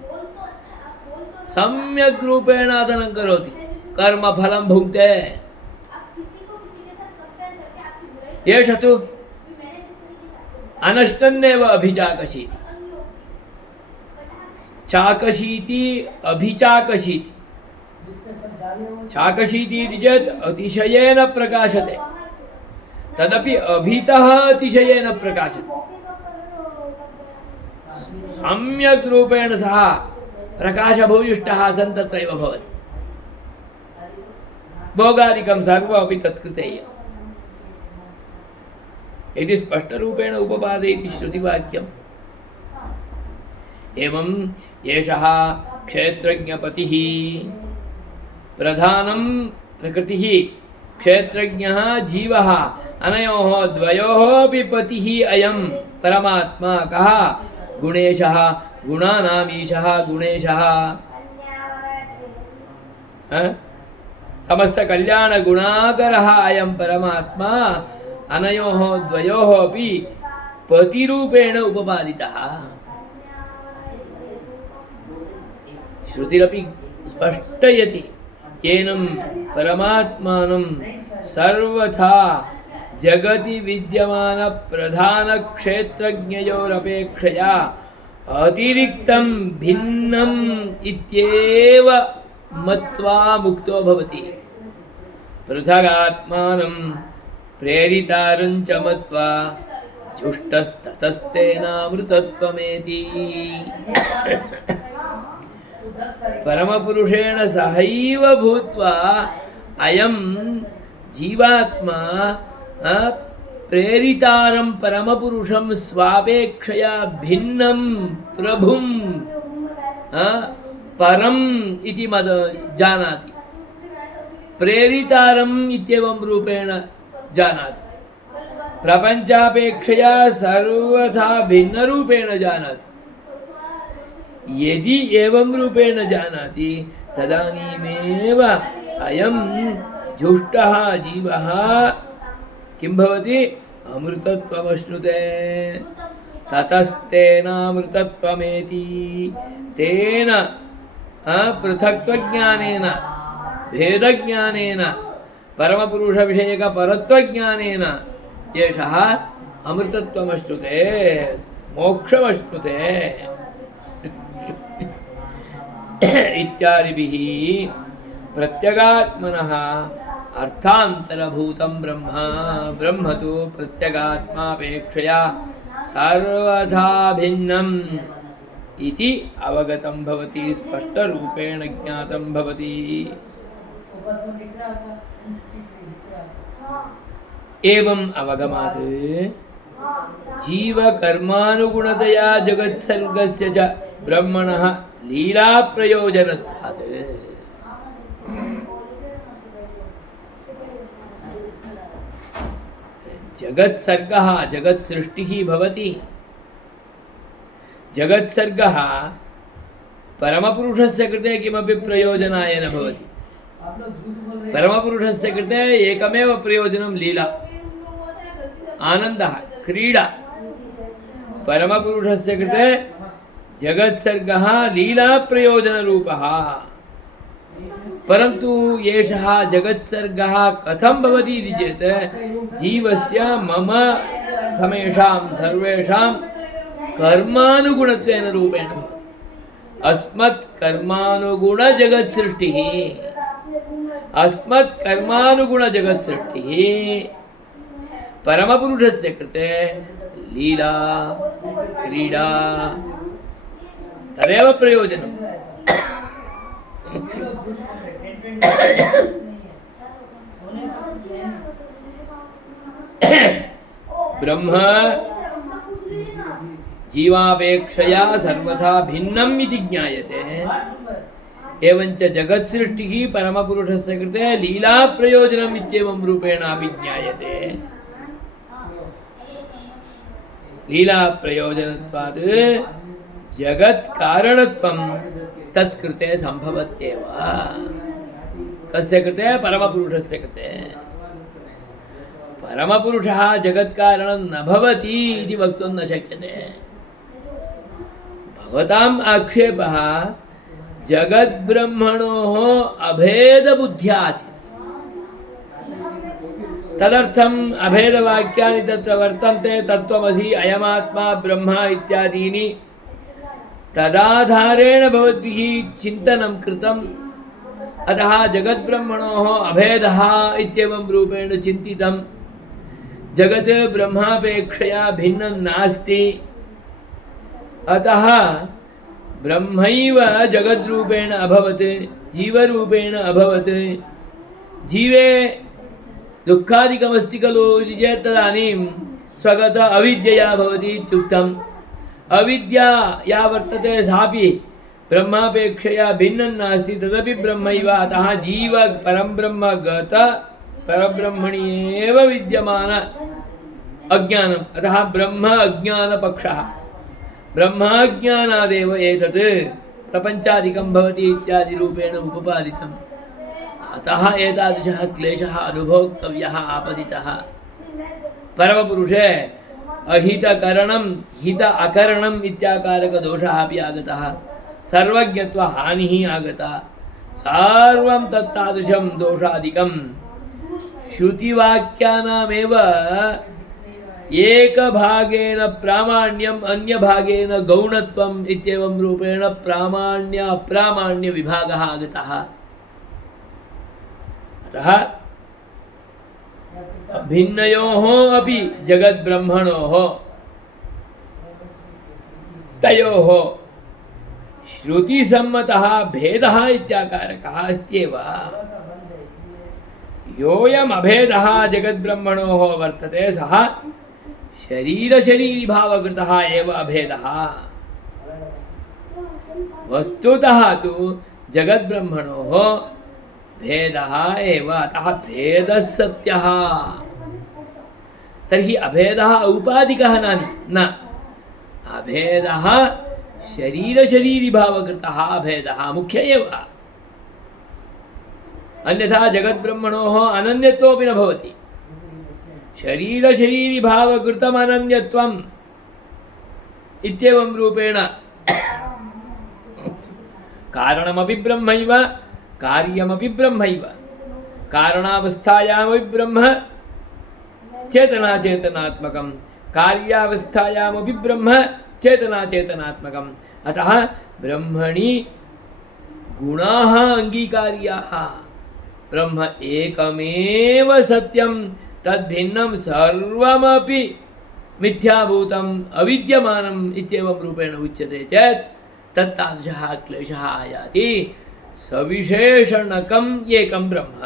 सम्यक् रूपेण अदनं करोति, कर्मफलं भुङ्क्ते। एष तु अनश्नन्नेव अभिचाकशीति, चाकशीति अभिचाकशीति। चाकशीति इति चेत् अतिशयेन प्रकाशते, तदपि अभितः अतिशयेन प्रकाशते। सम्यक् रूपेण सः प्रकाशभूयिष्ठः सन् तत्रैव भवति। भोगादिकं सर्वमपि तत्कृते इति स्पष्टरूपेण उपपादयति श्रुतिवाक्यम्। एवं एषः क्षेत्रज्ञपतिः, प्रधानं प्रकृतिः, क्षेत्रज्ञः जीवः, अनयोः द्वयोः अपि पतिः अयं परमात्मा। कः? गुणेशः, गुणानामीशः गुणेशः, समस्तकल्याणगुणाकरः अयं परमात्मा। अनयोः द्वयोः अपि पतिरूपेण उपपादितः। श्रुतिरपि स्पष्टयति, येनं परमात्मानं सर्वथा जगति विद्यमान प्रधान क्षेत्रज्ञयोरपेक्षया अतिरिक्तं भिन्नम् इत्येव मत्वा मुक्तो भवति। पृथगात्मानं प्रेरितारञ्च मत्वा जुष्टस्ततस्तेनामृतत्वमेति। परमपुरुषेण सहैव भूत्वा अयं जीवात्मा प्रेरितारं परमपुरुषं स्वापेक्षया भिन्नं प्रभुं परम् इति जानाति। प्रेरितारम् इत्येवं रूपेण जानाति, प्रपञ्चापेक्षया सर्वथा भिन्नरूपेण जानाति। यदि एवं रूपेण जानाति तदानीमेव अयं जुष्टः जीवः किं भवति? अमृतत्वमश्नुते। ततस्तेनामृतत्वमेति। तेन पृथक्त्वज्ञानेन, भेदज्ञानेन, परमपुरुषविषयकपरत्वज्ञानेन एषः अमृतत्वमश्नुते, मोक्षमश्नुते इत्यादिभिः प्रत्यगात्मनः अर्थान्तरभूतं ब्रह्म, ब्रह्म तु प्रत्यगात्मापेक्षया सर्वथा भिन्नम् इति अवगतं भवति, स्पष्टरूपेण ज्ञातं भवति। एवं अवगमात् जीवकर्मानुगुणतया जगत्सर्गस्य च ब्रह्मणः लीलाप्रयोजनत्वात् जगत्सर्गः, जगत्सृष्टिः भवति। जगत्सर्गः परमपुरुषस्य कृते किमपि प्रयोजनाय न भवति। परमपुरुषस्य कृते एकमेव प्रयोजनं लीला, आनन्दः, क्रीडा। परमपुरुषस्य कृते जगत्सर्गः लीलाप्रयोजनरूपः। परन्तु एषः जगत्सर्गः कथं भवति इति चेत् जीवस्य मम समेषां सर्वेषां कर्मानुगुणत्वेन रूपेण अस्मत् कर्मानुगुणजगत्सृष्टिः परमपुरुषस्य कृते लीला क्रीडा तदेव प्रयोजनम्। ब्रह्म जीवापेक्षया सर्वथा भिन्नम् इति ज्ञायते। एवञ्च जगत्सृष्टिः परमपुरुषस्य कृते लीलाप्रयोजनम् इत्येवं रूपेण अपि ज्ञायते। लीलाप्रयोजनत्वात् जगत्कारणत्वं तत्कृते सम्भवत्येव। कस्य कृते? परमपुरुषस्य कृते। परमपुरुषः जगत्कारणं न भवति इति वक्तुं न शक्यते। भवताम् आक्षेपः जगद्ब्रह्मणोः अभेदबुद्ध्या आसीत्। तदर्थम् अभेदवाक्यानि तत्र वर्तन्ते। तत्त्वमसि अयमात्मा ब्रह्म इत्यादीनि तदाधारेण भवद्भिः चिन्तनं कृतम्। अतः जगद्ब्रह्मणोः अभेदः इत्येवं रूपेण चिन्तितं। जगत् ब्रह्मापेक्षया भिन्नं नास्ति। अतः ब्रह्मैव जगद्रूपेण अभवत्, जीवरूपेण अभवत्। जीवे दुःखादिकमस्ति खलु इति चेत् तदानीं स्वगत अविद्यया भवति इत्युक्तम्। अविद्या या वर्तते सापि ब्रह्मापेक्षया भिन्नं नास्ति, तदपि ब्रह्मैव। अतः जीव परब्रह्मगत परब्रह्मणि एव विद्यमान अज्ञानम्। अतः ब्रह्म अज्ञानपक्षः। ब्रह्माज्ञानादेव एतत् प्रपञ्चादिकं भवति इत्यादि रूपेण उपपादितम्। अतः एतादृशः क्लेशः अनुभोक्तव्यः आपतितः। परमपुरुषे अहितकरणं हित अकरणम् इत्याकारकदोषः अपि आगतः। सर्वज्ञत्वहानिः आगता। सर्वं तत्तादृशं दोषादिकं श्रुतिवाक्यानामेव एकभागेन प्रामाण्यम् अन्यभागेन गौणत्वम् इत्येवं रूपेण प्रामाण्य अप्रामाण्य विभागः आगतः। अतः भिन्नयोः अपि जगद्ब्रह्मणोः तयोः श्रुतिसम्मतः भेदः इत्याकारकः अस्त्येव। योऽयम् अभेदः जगद्ब्रह्मणोः वर्तते सः शरीरशरीरिभावकृतः एव अभेदः। वस्तुतः तु जगद्ब्रह्मणोः भेदः एव। अतः भेदः सत्यः। तर्हि अभेदः औपाधिकः न अभेदः शरीरशरीरिभावकृतः अभेदः मुख्य एव। अन्यथा जगद्ब्रह्मणोः अनन्यत्वमपि न भवति। शरीरशरीरिभावकृतम् अनन्यत्वम् इत्येवं रूपेण कारणमपि ब्रह्मैव कार्यमपि ब्रह्मैव। कारणावस्थायामपि ब्रह्म चेतनाचेतनात्मकं, कार्यावस्थायामपि ब्रह्म चेतनाचेतनात्मकम्। अतः ब्रह्मणि गुणाः अङ्गीकार्याः। ब्रह्म एकमेव सत्यं, तद्भिन्नं सर्वमपि मिथ्याभूतम् अविद्यमानम् इत्येवं रूपेण उच्यते चेत् तत्तादृशः क्लेशः आयाति। सविशेषणकम् एकं ब्रह्म,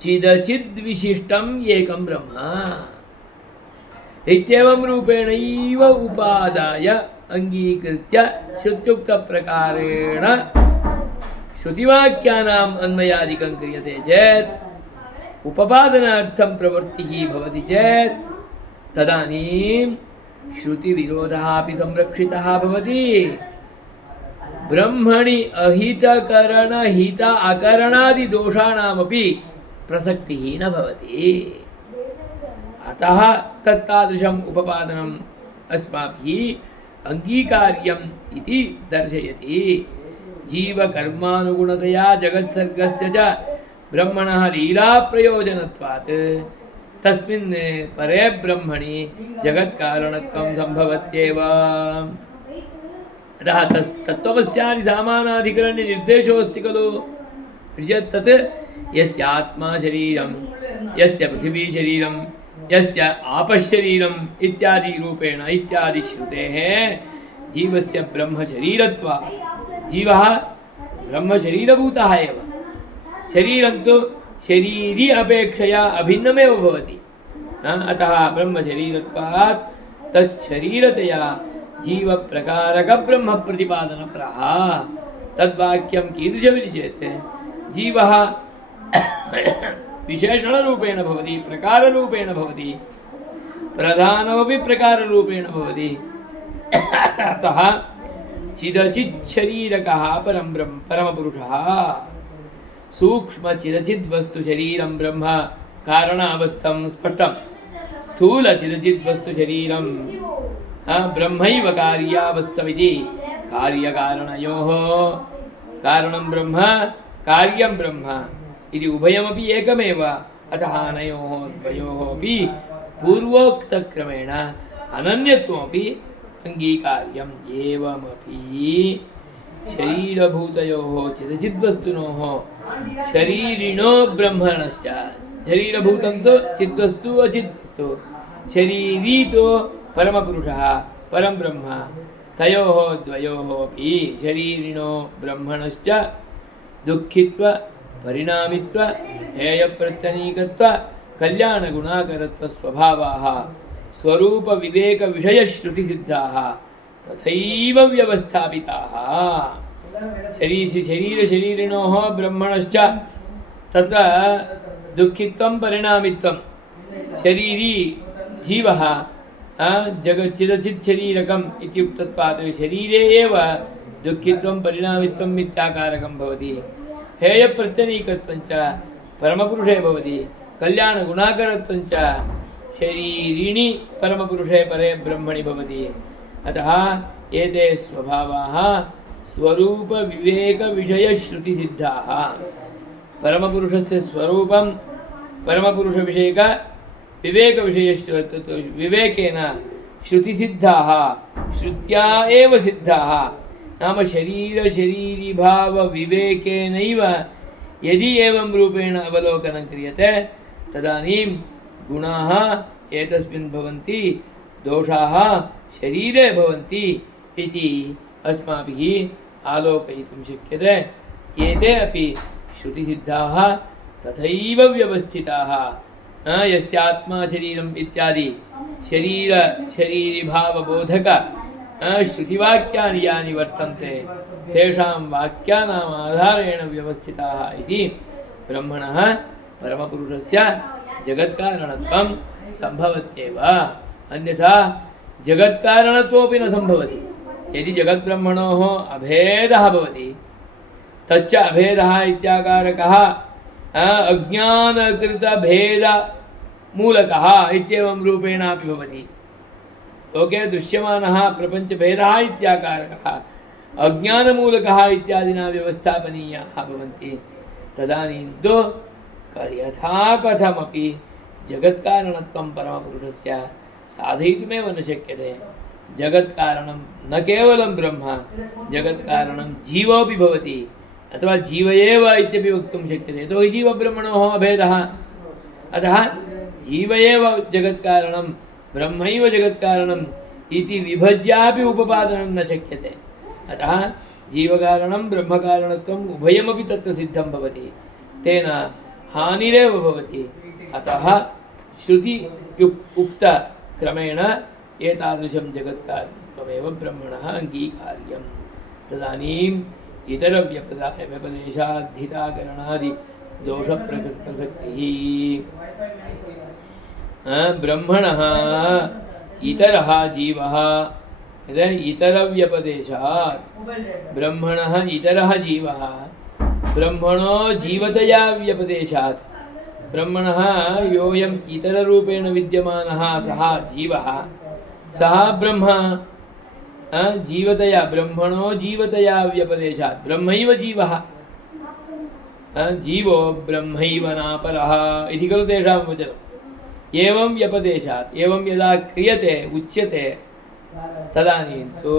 चिदचिद्विशिष्टम् एकं ब्रह्म इत्येवं रूपेणैव उपादाय अङ्गीकृत्य श्रुत्युक्तप्रकारेण श्रुतिवाक्यानाम् अन्वयादिकं क्रियते चेत् उपपादनार्थं प्रवृत्तिः भवति चेत् तदानीं श्रुतिविरोधः अपि संरक्षितः भवति। ब्रह्मणि अहितकरण हित अकरणादि दोषाणामपि प्रसक्तिः न भवति। अतः तत्तादृशम् उपपादनं अस्माभिः अङ्गीकार्यम् इति दर्शयति। जीवकर्मानुगुणतया जगत्सर्गस्य च ब्रह्मणः लीलाप्रयोजनत्वात् तस्मिन् परे ब्रह्मणि जगत्कारणत्वं सम्भवत्येव। अतः तत्त्वमस्यादि सामानाधिकरण्य निर्देशोऽस्ति खलु। तत् यस्य आत्मा शरीरं, यस्य पृथिवी शरीरं, यस्य आपश्शरीरम् इत्यादि रूपेण इत्यादि श्रुतेः जीवस्य ब्रह्मशरीरत्वात् जीवः ब्रह्मशरीरभूतः एव। शरीरं तु शरीरी अपेक्षया अभिन्नमेव भवति। अतः ब्रह्मशरीरत्वात् तच्छरीरतया जीवप्रकारकब्रह्मप्रतिपादनपरः। तद्वाक्यं कीदृशमिति चेत् जीवः विशेषणरूपेण भवति, प्रकाररूपेण भवति, प्रधानमपि प्रकाररूपेण भवति। अतः चिदचिच्छरीरकः परं ब्रह्म परमपुरुषः। सूक्ष्मचिदचिद्वस्तुशरीरं ब्रह्म कारणावस्थं स्पष्टं। स्थूलचिदचिद्वस्तुशरीरं ब्रह्मैव कार्यावस्थमिति। कार्यकारणयोः कारणं ब्रह्म, कार्यं ब्रह्म इति उभयमपि एकमेव। अतः अनयोः द्वयोः अपि पूर्वोक्तक्रमेण अनन्यत्वमपि अङ्गीकार्यम्। एवमपि शरीरभूतयोः चिदचिद्वस्तुनोः शरीरिणो ब्रह्मणश्च। शरीरभूतं तु चिद्वस्तु अचिद्वस्तु, शरीरी तु परमपुरुषः परं ब्रह्म। तयोः द्वयोः अपि शरीरिणो ब्रह्मणश्च दुःखित्व परिणामित्व हेयप्रत्यनीकत्व कल्याणगुणाकरत्व स्वभावाः स्वरूपविवेकविषयश्रुतिसिद्धाः तथैव व्यवस्थापिताः। शरीरशरीरिणोः ब्रह्मणश्च तत्र दुःखित्वं परिणामित्वं शरीरी जीवः जगच्चिदचिच्छरीरकम् इत्युक्तत्वात् शरीरे एव दुःखित्वं परिणामित्वम् इत्याकारकं भवति। हेयप्रत्यनीकत्वं च परमपुरुषे भवति। कल्याणगुणाकरत्वं च शरीरिणि परमपुरुषे परे ब्रह्मणि भवति। अतः एते स्वभावाः स्वरूपविवेकविषयश्रुतिसिद्धाः। परमपुरुषस्य स्वरूपं परमपुरुषविषयक विवेकेन श्रुतिसिद्धाः, श्रुत्या एव सिद्धाः। नाम शरीरशरीरिभावविवेकेनैव यदि एवं रूपेण अवलोकनं क्रियते तदानीं गुणाः एतस्मिन् भवन्ति, दोषाः शरीरे भवन्ति इति अस्माभिः आलोकयितुं शक्यते। एते अपि श्रुतिसिद्धाः तथैव व्यवस्थिताः। यस्यात्मा शरीरम् इत्यादि शरीरशरीरिभावबोधक श्रुतिवाक्यानि यानि वर्तन्ते तेषां वाक्यानाम् आधारेण व्यवस्थिताः इति ब्रह्मणः परमपुरुषस्य जगत्कारणत्वं सम्भवत्येव। अन्यथा जगत्कारणत्वमपि न सम्भवति। यदि जगद्ब्रह्मणोः अभेदः भवति तच्च अभेदः इत्याकारकः अज्ञानकृतभेदमूलकः इत्येवं रूपेणापि भवति। लोके दृश्यमानः प्रपञ्चभेदः इत्याकारकः अज्ञानमूलकः इत्यादिना व्यवस्थापनीयाः भवन्ति। तदानीं तु यथा कथमपि जगत्कारणत्वं परमपुरुषस्य साधयितुमेव न शक्यते। जगत्कारणं न केवलं ब्रह्म, जगत्कारणं जीवोऽपि भवति अथवा जीव एव इत्यपि वक्तुं शक्यते। यतोहि जीवब्रह्मणोः अभेदः। अतः जीव एव जगत्कारणं, ब्रह्मैव जगत्कारणम् इति विभज्यापि उपपादनं न शक्यते। अतः जीवकारणं ब्रह्मकारणत्वम् उभयमपि तत्र सिद्धं भवति। तेन हानिरेव भवति। अतः श्रुति उक्तक्रमेण एतादृशं जगत्कारणत्वमेव ब्रह्मणः अङ्गीकार्यम्। तदानीम् इतरव्यपदेशाद्धिताकरणादि दोषप्रसक्तिः। ब्रह्मणः इतरः जीवः इतरव्यपदेशात् ब्रह्मणः इतरः जीवः ब्रह्मणो जीवतया व्यपदेशात् ब्रह्मणः योऽयम् इतररूपेण विद्यमानः सः जीवः सः ब्रह्म जीवतया ब्रह्मणो जीवतया व्यपदेशात् ब्रह्मैव जीवः जीवो ब्रह्मैव नापरः इति खलु तेषां वचनम् एवं व्यपदेशात् एवं यदा क्रियते उच्यते तदानीं तु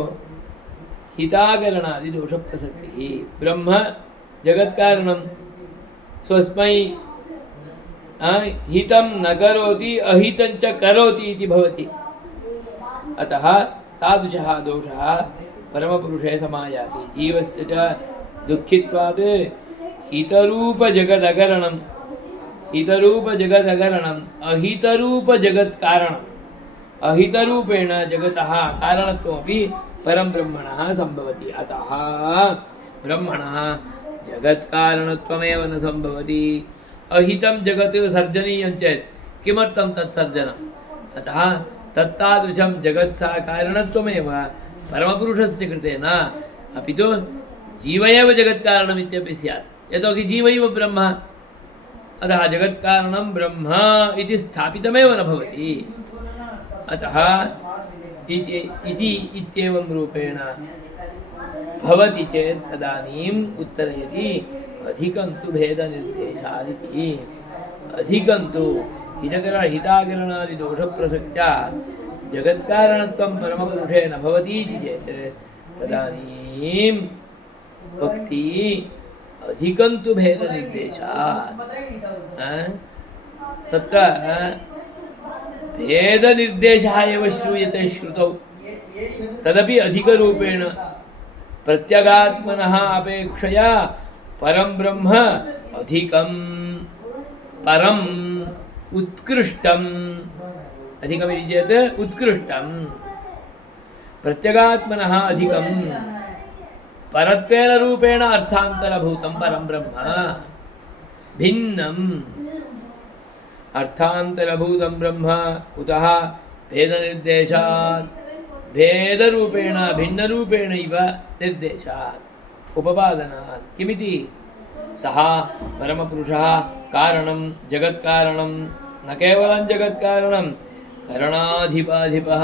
हिताकरणादिदोषप्रसक्तिः ब्रह्म जगत्कारणं स्वस्मै हितं न करोति अहितं च करोति इति भवति अतः तादृशः दोषः परमपुरुषे समायाति जीवस्य च दुःखित्वात् हितरूपजगदकरणं अहितरूपजगत्कारणम् अहितरूपेण जगतः कारणत्वमपि परं ब्रह्मणः सम्भवति अतः ब्रह्मणः जगत्कारणत्वमेव न सम्भवति अहितं जगत् सर्जनीयं चेत् किमर्थं तत्सर्जनम् अतः तत्तादृशं जगत्सा कारणत्वमेव परमपुरुषस्य कृते न अपि तु जीव एव जगत्कारणमित्यपि स्यात् यतोहि जीवैव ब्रह्म अतः जगत्कारणं ब्रह्म इति स्थापितमेव न भवति अतः इत्येवं रूपेण भवति चेत् तदानीम् उत्तरयति अधिकं तु भेदनिर्देशादिति अधिकं तु हिताकरणादिदोषप्रसक्त्या जगत्कारणत्वं परमपुरुषे न भवति इति चेत् तदानीं भक्ति अधिकं तु भेदनिर्देशात् तत्र भेदनिर्देशः एव श्रूयते श्रुतौ तदपि अधिकरूपेण प्रत्यगात्मनः अपेक्षया परं ब्रह्म अधिकं परम् उत्कृष्टम् अधिकमिति चेत् उत्कृष्टं प्रत्यगात्मनः अधिकं परत्वेन रूपेण अर्थान्तरभूतं परं ब्रह्म भिन्नम् अर्थान्तरभूतं ब्रह्म कुतः भेदनिर्देशात् भेदरूपेण भिन्नरूपेणैव निर्देशात् उपपादनात् किमिति सः परमपुरुषः कारणं जगत्कारणं न केवलं जगत्कारणं करणाधिपाधिपः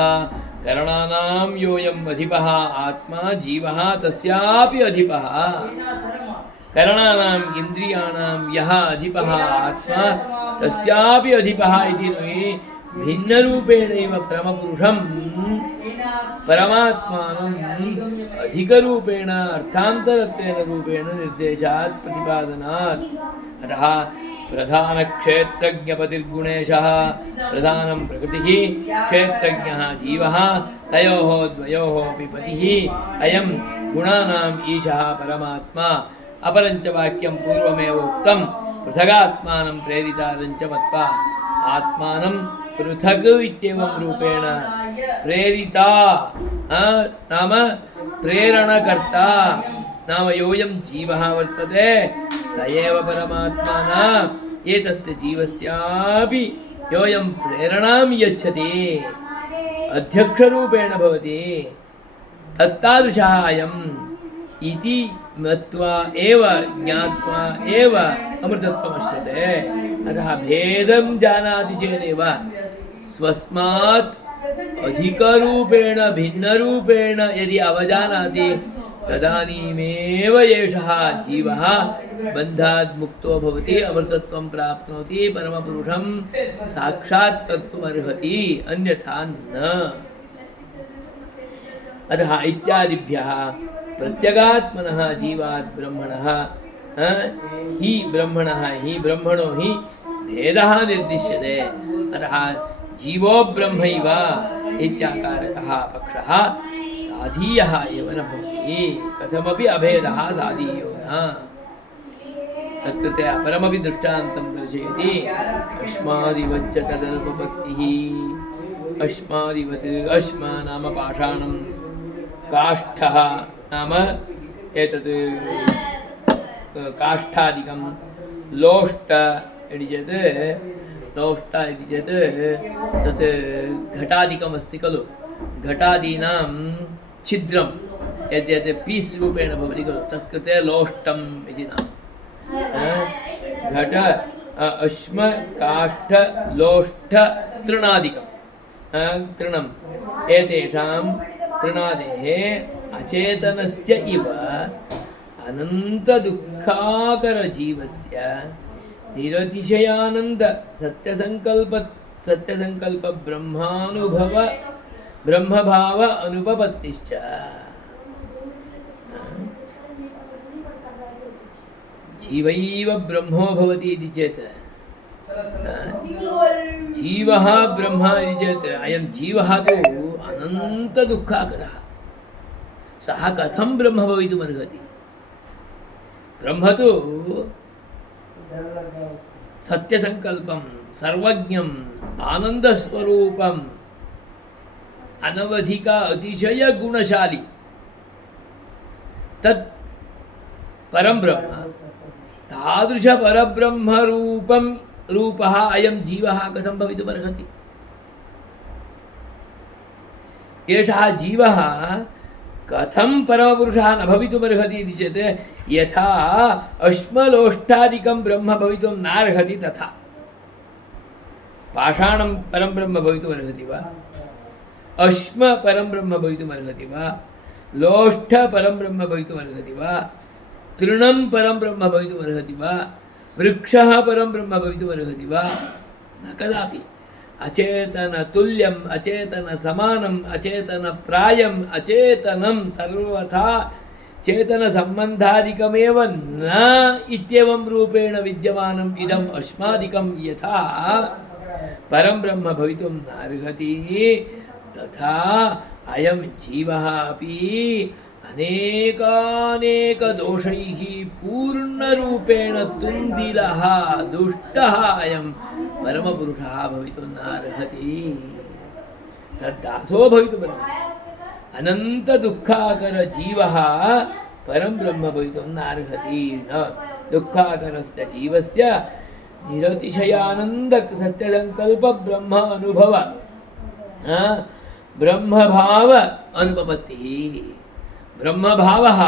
करणानां योऽयम् अधिपः आत्मा जीवः तस्यापि अधिपः करणानाम् इन्द्रियाणां यः अधिपः आत्मा तस्यापि अधिपः इति भिन्नरूपेणैव परमपुरुषं परमात्मानम् अधिकरूपेण अर्थान्तरत्वेन रूपेण निर्देशात् प्रतिपादनात् अतः प्रधानक्षेत्रज्ञपतिर्गुणेशः प्रधानं प्रकृतिः क्षेत्रज्ञः जीवः तयोः द्वयोः अपि पतिः अयं गुणानाम् ईशः परमात्मा अपरञ्च वाक्यं पूर्वमेव उक्तं पृथगात्मानं प्रेरितारञ्च मत्वा आत्मानं पृथक् इत्येवं रूपेण प्रेरिता नाम प्रेरणकर्ता नाम योऽयं जीवः वर्तते स एव परमात्मा न एतस्य जीवस्यापि योऽयं प्रेरणां यच्छति अध्यक्षरूपेण भवति तत्तादृशः अयम् इति मत्वा एव ज्ञात्वा एव अमृतत्वमश्नुते अतः भेदं जानाति चेदेव स्वस्मात् अधिकरूपेण भिन्नरूपेण यदि अवजानाति तदानीमेव एषः जीवः बन्धात् मुक्तो भवति अमृतत्वं प्राप्नोति परमपुरुषं साक्षात्कर्तुमर्हति अन्यथा न अतः इत्यादिभ्यः प्रत्यगात्मनः जीवात् ब्रह्मणः हि ब्रह्मणो हि भेदः निर्दिश्यते अतः जीवो ब्रह्मैव इत्याकारकः पक्षः साधीयः एव न भवति कथमपि अभेदः साधीयो न तत्कृते अपरमपि दृष्टान्तं दर्शयति अश्मादिवच्च तदनुपपत्तिः अस्मादिवत् अश्मा नाम पाषाणं काष्ठः नाम एतत् काष्ठादिकं लोष्ट इति चेत् लोष्ट इति चेत् तत् घटादिकमस्ति खलु घटादीनां छिद्रं यद्यत् पीस् रूपेण भवति खलु तत्कृते लोष्टम् इति नाम घट अश्म काष्ठ लोष्ठ तृणादिकं तृणम् एतेषां तृणादेः अचेतनस्य इव अनन्तदुःखाकरजीवस्य निरतिशयानन्द सत्यसङ्कल्प ब्रह्मानुभव ब्रह्मभाव अनुपपत्तिश्च जीवैव ब्रह्मो भवति इति चेत् जीवः ब्रह्म इति चेत् अयं जीवः तु अनन्तदुःखाकरः सः कथं ब्रह्म भवितुमर्हति ब्रह्म तु सत्यसङ्कल्पं सर्वज्ञम् आनन्दस्वरूपम् अनवधिक अतिशयगुणशाली तत् परं ब्रह्म तादृश परब्रह्मरूपं रूपः अयं जीवः कथं भवितुमर्हति एषः जीवः कथं परमपुरुषः न भवितुमर्हति इति चेत् यथा अश्मलोष्टादिकं ब्रह्म भवितुं नार्हति तथा पाषाणं परं ब्रह्म भवितुमर्हति वा अश्म परं ब्रह्म भवितुमर्हति वा लोष्ठ परं ब्रह्म भवितुमर्हति वा तृणं परं ब्रह्म भवितुमर्हति वा वृक्षः परं ब्रह्म भवितुमर्हति वा न कदापि अचेतनतुल्यम् अचेतनसमानम् अचेतनप्रायम् अचेतनं सर्वथा चेतनसम्बन्धादिकमेव न इत्येवं रूपेण विद्यमानम् इदम् अस्मादिकं यथा परं ब्रह्म भवितुं नार्हति तथा अयं जीवः अपि अनेकानेकदोषैः पूर्णरूपेण तुन्दिलः दुष्टः अयं परमपुरुषः भवितुं नार्हति तद्दासो भवितुमर्हति अनन्तदुःखाकरजीवः परं ब्रह्म भवितुं नार्हति न दुःखाकरस्य जीवस्य निरतिशयानन्दसत्यसङ्कल्पब्रह्म अनुभव ब्रह्मभाव अनुपपत्तिः ब्रह्मभावः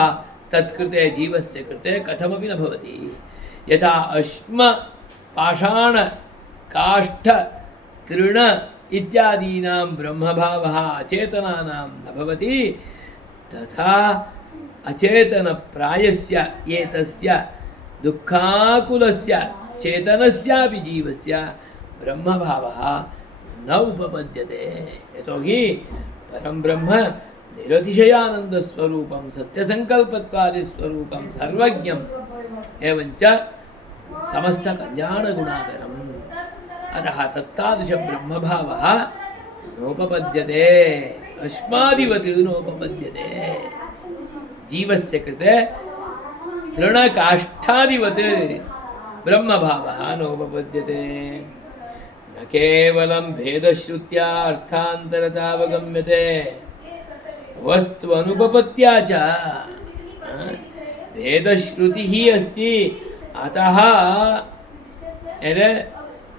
तत्कृते जीवस्य कृते कथमपि न भवति यथा अश्म पाषाण काष्ठ तृण इत्यादीनां ब्रह्मभावः अचेतनानां न भवति तथा अचेतनप्रायस्य एतस्य दुःखाकुलस्य चेतनस्यापि जीवस्य ब्रह्मभावः न उपपद्यते यतोहि परं ब्रह्म निरतिशयानन्दस्वरूपं सत्यसङ्कल्पत्वादिस्वरूपं सर्वज्ञम् एवञ्च समस्तकल्याणगुणाकरम् अतः तत्तादृशब्रह्मभावः नोपपद्यते अस्मादिवत् नोपपद्यते जीवस्य कृते तृणकाष्ठादिवत् ब्रह्मभावः नोपपद्यते न केवलं भेदश्रुत्या अर्थान्तरतावगम्यते वस्तु अनुपपत्या च भेदश्रुतिः अस्ति अतः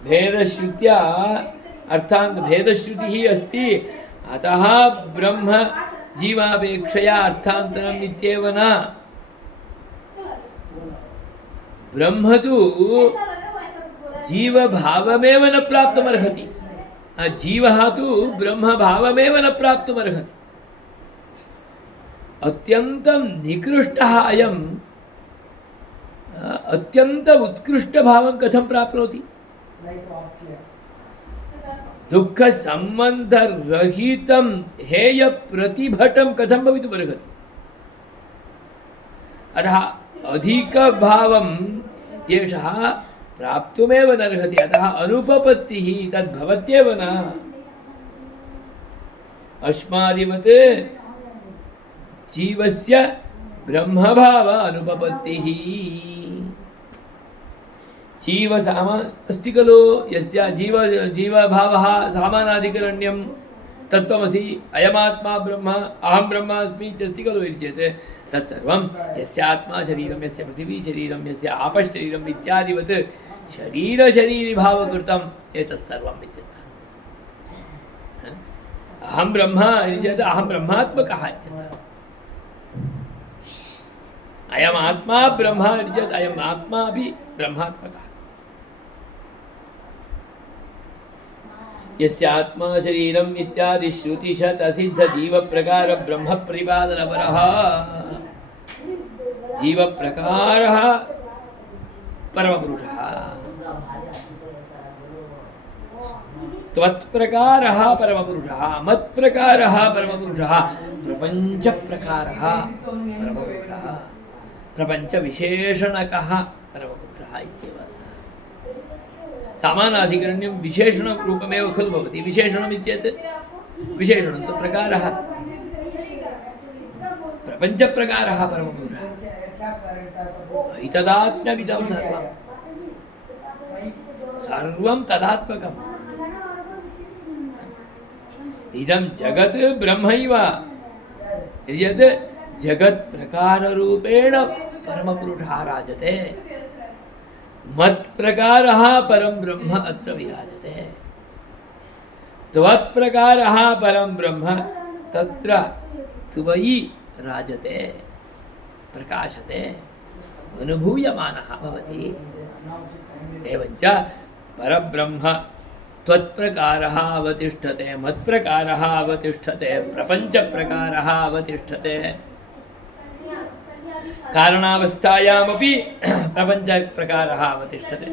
भेदश्रुत्या अर्थात् भेदश्रुतिः अस्ति अतः ब्रह्म जीवापेक्षया अर्थान्तरम् इत्येव न ब्रह्म तु जीवभावमेव न प्राप्तुमर्हति जीवः तु ब्रह्मभावमेव न प्राप्तुमर्हति अत्यन्तं निकृष्टः अयं अत्यन्त उत्कृष्टभावं कथं प्राप्नोति दुःखसम्बन्धरहितं हेयप्रतिभटं कथं भवितुमर्हति अतः अधिकभावं एषः प्राप्तुमेव नर्हति अतः अनुपपत्तिः तद्भवत्येव न अस्मादिवत् जीवस्य ब्रह्मभाव अनुपपत्तिः जीवसामा अस्ति खलु यस्य जीवभावः सामानाधिकरण्यं तत्त्वमसि अयमात्मा ब्रह्म अहं ब्रह्मास्मि इत्यस्ति खलु इति चेत् तत्सर्वं यस्य आत्मा शरीरं यस्य पृथिवी शरीरं यस्य आपश्शरीरम् इत्यादिवत् शरीरशरीरिभावकृतम् एतत् सर्वम् इत्यर्थः अहं ब्रह्म इति चेत् अहं ब्रह्मात्मकः इत्यर्थः अयम् आत्मा ब्रह्म इति चेत् अयम् आत्मा अपि ब्रह्मात्मकः यस्य आत्मा शरीरम इत्यादि श्रुतिशत असिद्ध जीव प्रकार ब्रह्म प्रतिपादन परः जीव प्रकार परमपुरुषः त्वत्प्रकारः परमपुरुषः मत्प्रकारः परमपुरुषः प्रपञ्चप्रकारः परमपुरुषः प्रपञ्चविशेषणकः परमपुरुषः इत्येव अर्थः। सामानाधिकरण्यं विशेषणरूपमेव खलु भवति। विशेषणम् इत्येतत् विशेषणं तु प्रकारः प्रपञ्चप्रकारः परमपुरुषः इतदात्म्यमिदं सर्वं सर्वं तदात्मकम् इदं जगत् ब्रह्मैव यद् जगत् प्रकाररूपेण परमपुरुषः राजते मत्प्रकारः परं ब्रह्म अत्र विराजते त्वत्प्रकारः परं ब्रह्म तत्र त्वयि राजते प्रकाशते अनुभूयमानः भवति। एवञ्च परब्रह्म त्वत्प्रकारः अवतिष्ठते मत्प्रकारः अवतिष्ठते प्रपञ्चप्रकारः अवतिष्ठते कारणावस्थायामपि प्रपञ्चप्रकारः अवतिष्ठते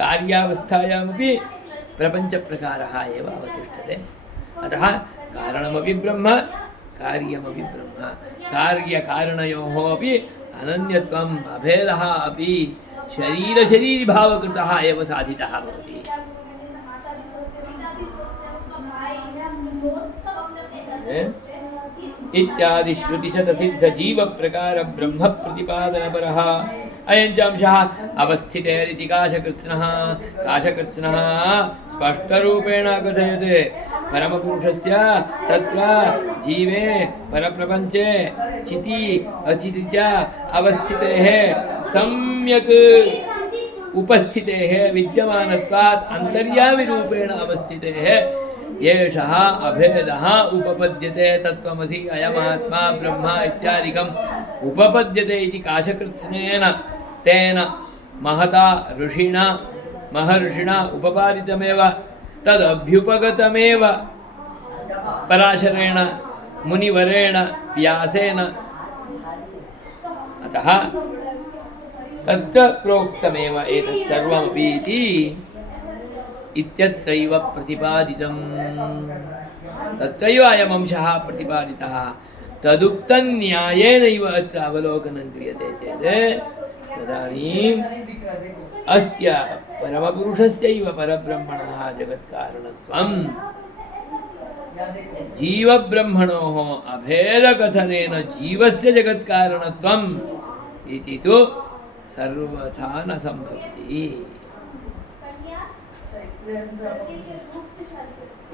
कार्यावस्थायामपि प्रपञ्चप्रकारः एव अवतिष्ठते। अतः कारणमपि ब्रह्म कार्यमपि ब्रह्म कार्यकारणयोः अपि अनन्यत्वम् अभेदः अपि शरीरशरीरभावकृतः एव साधितः भवति। इत्यादि श्रुतिशत सिद्ध जीव प्रकार ब्रह्म प्रतिपादन परः अयञ्च अंशः अवस्थितेरिति काशकृत्स्नः स्पष्टरूपेण कथयते परमपुरुषस्य तत्र जीवे परप्रपञ्चे चिति अचिति च अवस्थितेः सम्यक् उपस्थितेः विद्यमानत्वात् अन्तर्यामिरूपेण अवस्थितेः येषः अभेदः उपपद्यते तत्त्वमसि अयमात्मा ब्रह्म इत्यादिकम् उपपद्यते इति काशकृत्स्नेन तेन महता महर्षिणा उपपादितमेव तदभ्युपगतमेव पराशरेण मुनिवरेण व्यासेन। अतः तत्र प्रोक्तमेव एतत् सर्वमपि इति इत्यत्रैव प्रतिपादितं तत्रैव अयमंशः प्रतिपादितः तदुक्तं न्यायेनैव अत्र अवलोकनं क्रियते चेत् तदानीम् अस्य परमपुरुषस्यैव परब्रह्मणः जगत्कारणत्वं जीवब्रह्मणोः अभेदकथनेन जीवस्य जगत्कारणत्वम् इति तु सर्वथा न सम्भवति।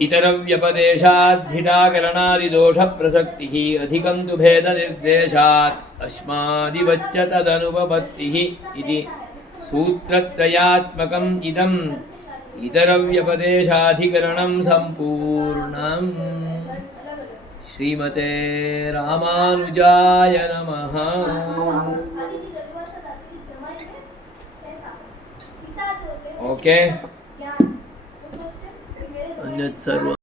इतरव्यपदेशाद्धिताकरणादिदोषप्रसक्तिः अधिकं तु भेदनिर्देशात् अस्मादिवच्च तदनुपपत्तिः इति सूत्रत्रयात्मकम् इदम् इतरव्यपदेशाधिकरणं सम्पूर्णम्। श्रीमते रामानुजाय नमः। ओके अन्यत् सर्वम्